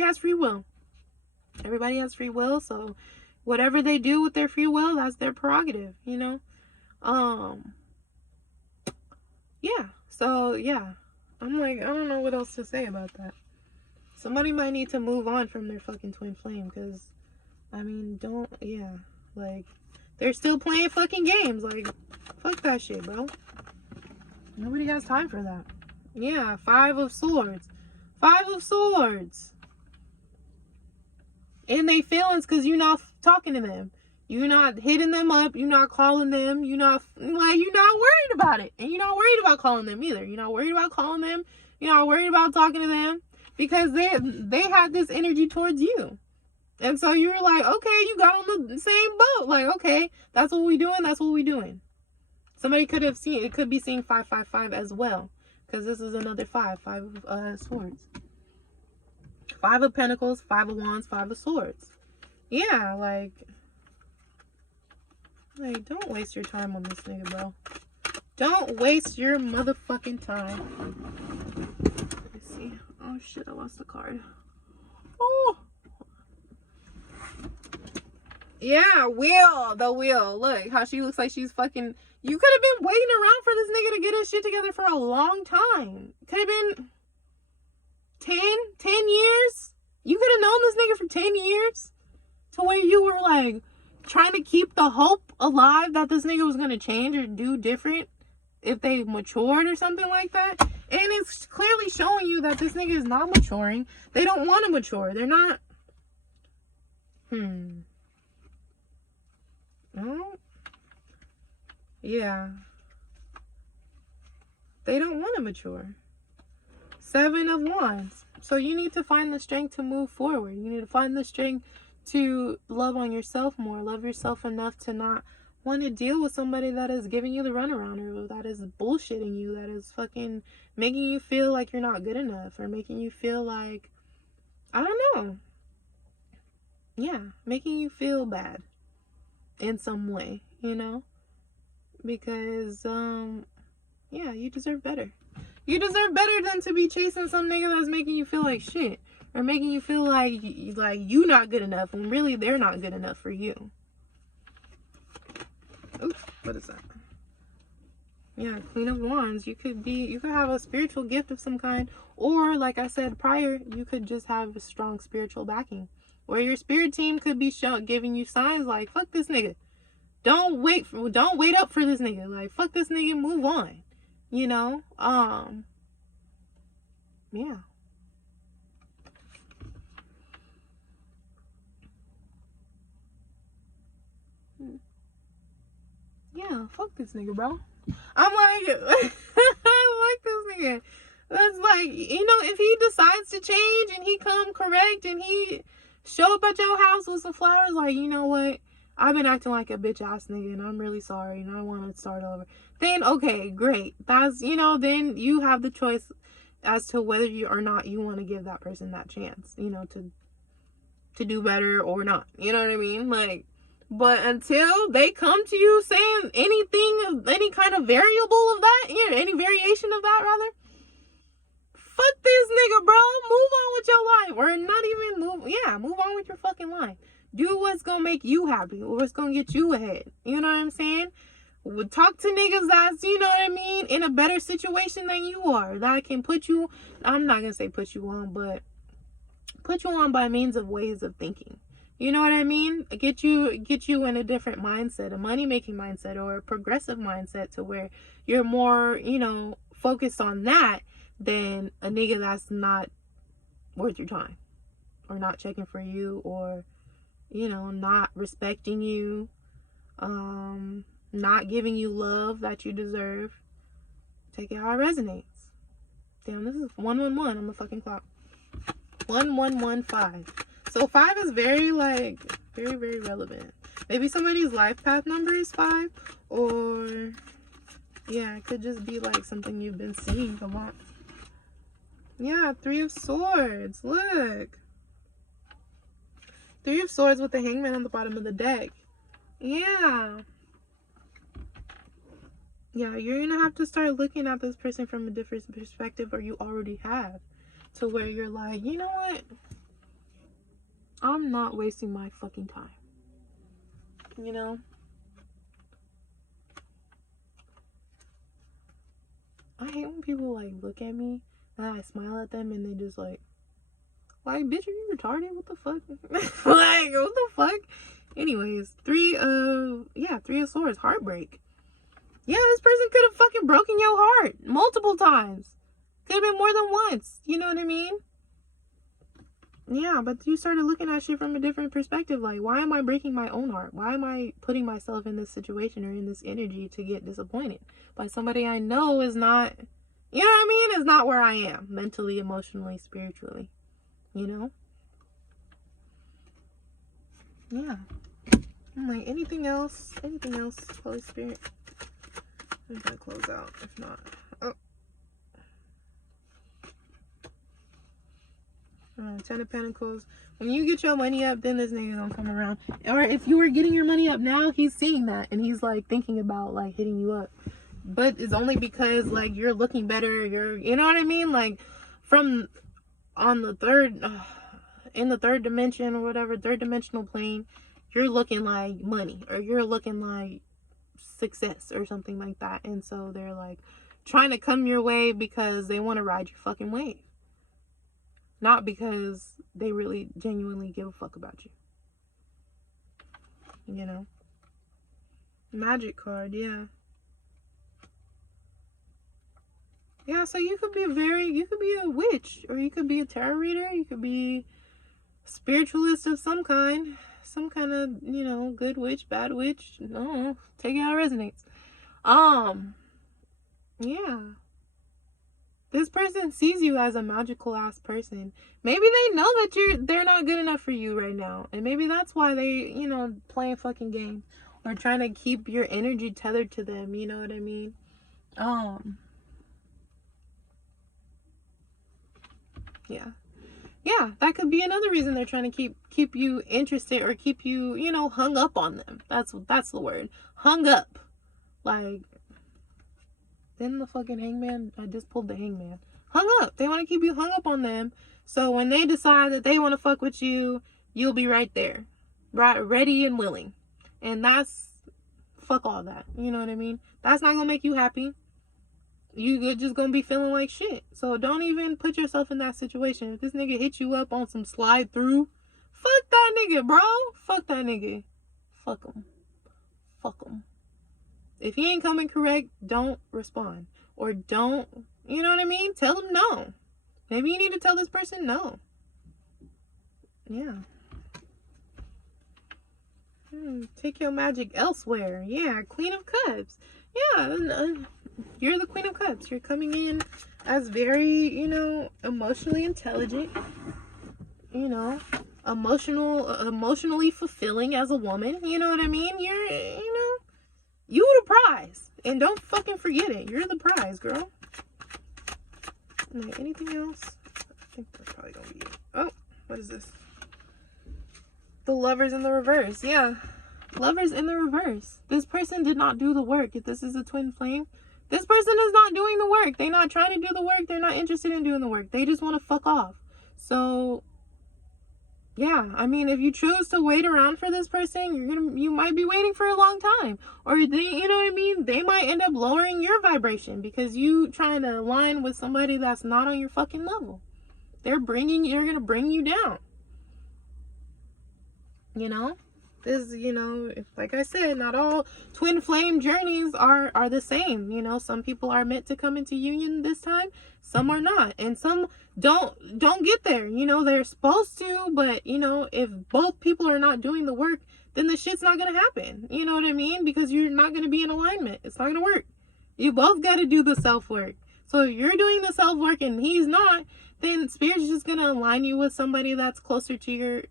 has free will. Everybody has free will, so whatever they do with their free will, that's their prerogative, you know? Yeah. So, yeah. I'm like, I don't know what else to say about that. Somebody might need to move on from their fucking twin flame, because, I mean, like, they're still playing fucking games. Like, fuck that shit, bro. Nobody has time for that. Yeah, 5 of Swords. 5 of Swords. And they feelings because you're not talking to them. You're not hitting them up. You're not calling them. You're not worried about it. And you're not worried about calling them either. You're not worried about calling them. You're not worried about talking to them. Because they had this energy towards you. And so you were like, okay, you got on the same boat. Like, okay, that's what we doing. That's what we doing. Somebody could have seen, it could be seeing 555 as well. Because this is another 5 of Swords. 5 of Pentacles, 5 of Wands, 5 of Swords. Yeah, like, don't waste your time on this nigga, bro. Don't waste your motherfucking time. Let me see. Oh, shit, I lost the card. Oh. Yeah, the wheel. Look how she looks like she's fucking... You could have been waiting around for this nigga to get his shit together for a long time. Could have been 10 years. You could have known this nigga for 10 years. To where you were like trying to keep the hope alive that this nigga was going to change or do different if they matured or something like that. And it's clearly showing you that this nigga is not maturing. They don't want to mature. They're not... No. Yeah. They don't want to mature. 7 of Wands. So you need to find the strength to move forward. You need to find the strength to love on yourself more. Love yourself enough to not want to deal with somebody that is giving you the runaround, or that is bullshitting you, that is fucking making you feel like you're not good enough, or making you feel like, I don't know. Yeah, making you feel bad in some way, you know? Because, yeah, you deserve better. You deserve better than to be chasing some nigga that's making you feel like shit, or making you feel like you not good enough when really they're not good enough for you. Oops, what is that? Yeah, Queen of Wands. You could have a spiritual gift of some kind, or like I said prior, you could just have a strong spiritual backing, or your spirit team could be giving you signs like, fuck this nigga. Don't wait up for this nigga. Like, fuck this nigga, move on. You know? Yeah. Yeah, fuck this nigga, bro. I'm like, I like this nigga. That's like, you know, if he decides to change and he come correct and he show up at your house with some flowers, like, you know what? I've been acting like a bitch ass nigga and I'm really sorry and I want to start over. Then, okay, great. That's, you know, then you have the choice as to whether you or not you want to give that person that chance, you know, to do better or not. You know what I mean? Like, but until they come to you saying anything, any kind of variable of that, you know, any variation of that rather, fuck this nigga, bro. Move on with your life. Or not even move on with your fucking life. Do what's gonna make you happy, or what's gonna get you ahead. You know what I'm saying? Talk to niggas that's, you know what I mean, in a better situation than you are. That can put you, I'm not gonna say put you on, but put you on by means of ways of thinking. You know what I mean? Get you in a different mindset, a money making mindset, or a progressive mindset, to where you're more, you know, focused on that than a nigga that's not worth your time, or not checking for you, or, you know, not respecting you, not giving you love that you deserve. Take it how it resonates. Damn, this is 111 on the fucking clock. 1115. So 5 is very, like, very, very relevant. Maybe somebody's life path number is 5, or yeah, it could just be like something you've been seeing a lot. Yeah, 3 of Swords. Look. 3 of Swords with the Hangman on the bottom of the deck. Yeah. Yeah, you're gonna have to start looking at this person from a different perspective, or you already have. To where you're like, you know what? I'm not wasting my fucking time. You know? I hate when people like look at me and I smile at them and they just like, bitch, are you retarded? What the fuck? Like, what the fuck? Anyways, 3 of Swords, heartbreak. Yeah, this person could have fucking broken your heart multiple times. Could have been more than once. You know what I mean? Yeah, but you started looking at shit from a different perspective. Like, why am I breaking my own heart? Why am I putting myself in this situation or in this energy to get disappointed by somebody I know is not, you know what I mean? Is not where I am mentally, emotionally, spiritually. You know? Yeah. I'm like, anything else? Anything else, Holy Spirit? I'm gonna close out. If not, oh. 10 of Pentacles. When you get your money up, then this nigga gonna come around. Or if you were getting your money up now, he's seeing that and he's like thinking about like hitting you up. But it's only because like you're looking better. You know what I mean? Like from on the third, in the third dimension or whatever, third dimensional plane, you're looking like money, or you're looking like success or something like that. And so they're like trying to come your way because they want to ride your fucking wave. Not because they really genuinely give a fuck about you. You know? Magic card, yeah. Yeah, so you could be a witch, or you could be a tarot reader, you could be a spiritualist of some kind of, you know, good witch, bad witch. No, take it how it resonates. Yeah. This person sees you as a magical ass person. Maybe they know that they're not good enough for you right now. And maybe that's why they, you know, playing fucking games or trying to keep your energy tethered to them, you know what I mean? Yeah. Yeah, that could be another reason they're trying to keep you interested or keep you, you know, hung up on them. That's the word. Hung up. Like, then the fucking hangman, I just pulled the hangman. Hung up. They want to keep you hung up on them. So when they decide that they want to fuck with you, you'll be right there. Right, ready and willing. And that's, fuck all that. You know what I mean? That's not going to make you happy. You're just going to be feeling like shit. So don't even put yourself in that situation. If this nigga hit you up on some slide through, fuck that nigga, bro. Fuck that nigga. Fuck him. Fuck him. If he ain't coming correct, don't respond. Or don't, you know what I mean? Tell him no. Maybe you need to tell this person no. Yeah. Take your magic elsewhere. Yeah, Queen of Cups. Yeah, you're the Queen of Cups. You're coming in as very, you know, emotionally intelligent. You know, emotionally fulfilling as a woman. You know what I mean? You're, you know, you the prize. And don't fucking forget it. You're the prize, girl. Anything else? I think that's probably gonna be it. Oh, what is this? The Lovers in the reverse. Yeah. Lovers in the reverse. This person did not do the work. If this is a twin flame, this person is not doing the work. They're not trying to do the work. They're not interested in doing the work. They just want to fuck off. So, yeah. I mean, if you choose to wait around for this person, you might be waiting for a long time. Or they, you know what I mean? They might end up lowering your vibration because you trying to align with somebody that's not on your fucking level. They're going to bring you down. You know? This, you know, like I said, not all twin flame journeys are the same. You know, some people are meant to come into union this time, some are not, and some don't get there. You know, they're supposed to, but you know, if both people are not doing the work, then the shit's not gonna happen. You know what I mean? Because you're not gonna be in alignment. It's not gonna work. You both got to do the self work. So if you're doing the self work and he's not, then Spirit's just gonna align you with somebody that's closer to your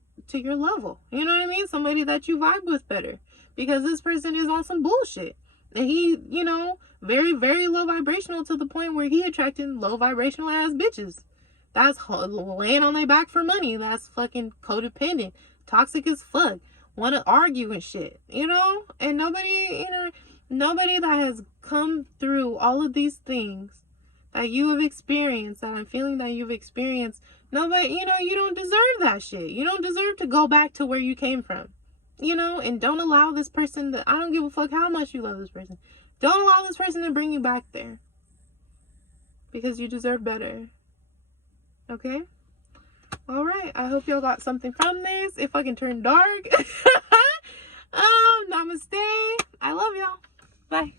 level. You know what I mean? Somebody that you vibe with better. Because this person is on some bullshit. And he, you know, very, very low vibrational to the point where he attracted low vibrational ass bitches. That's laying on their back for money. That's fucking codependent. Toxic as fuck. Want to argue and shit. You know? And nobody that has come through all of these things that you have experienced, that I'm feeling that you've experienced, nobody, you know, you don't deserve that shit. You don't deserve to go back to where you came from. You know, and don't allow this person I don't give a fuck how much you love this person. Don't allow this person to bring you back there. Because you deserve better. Okay? Alright, I hope y'all got something from this. If I can turn dark. Namaste. I love y'all. Bye.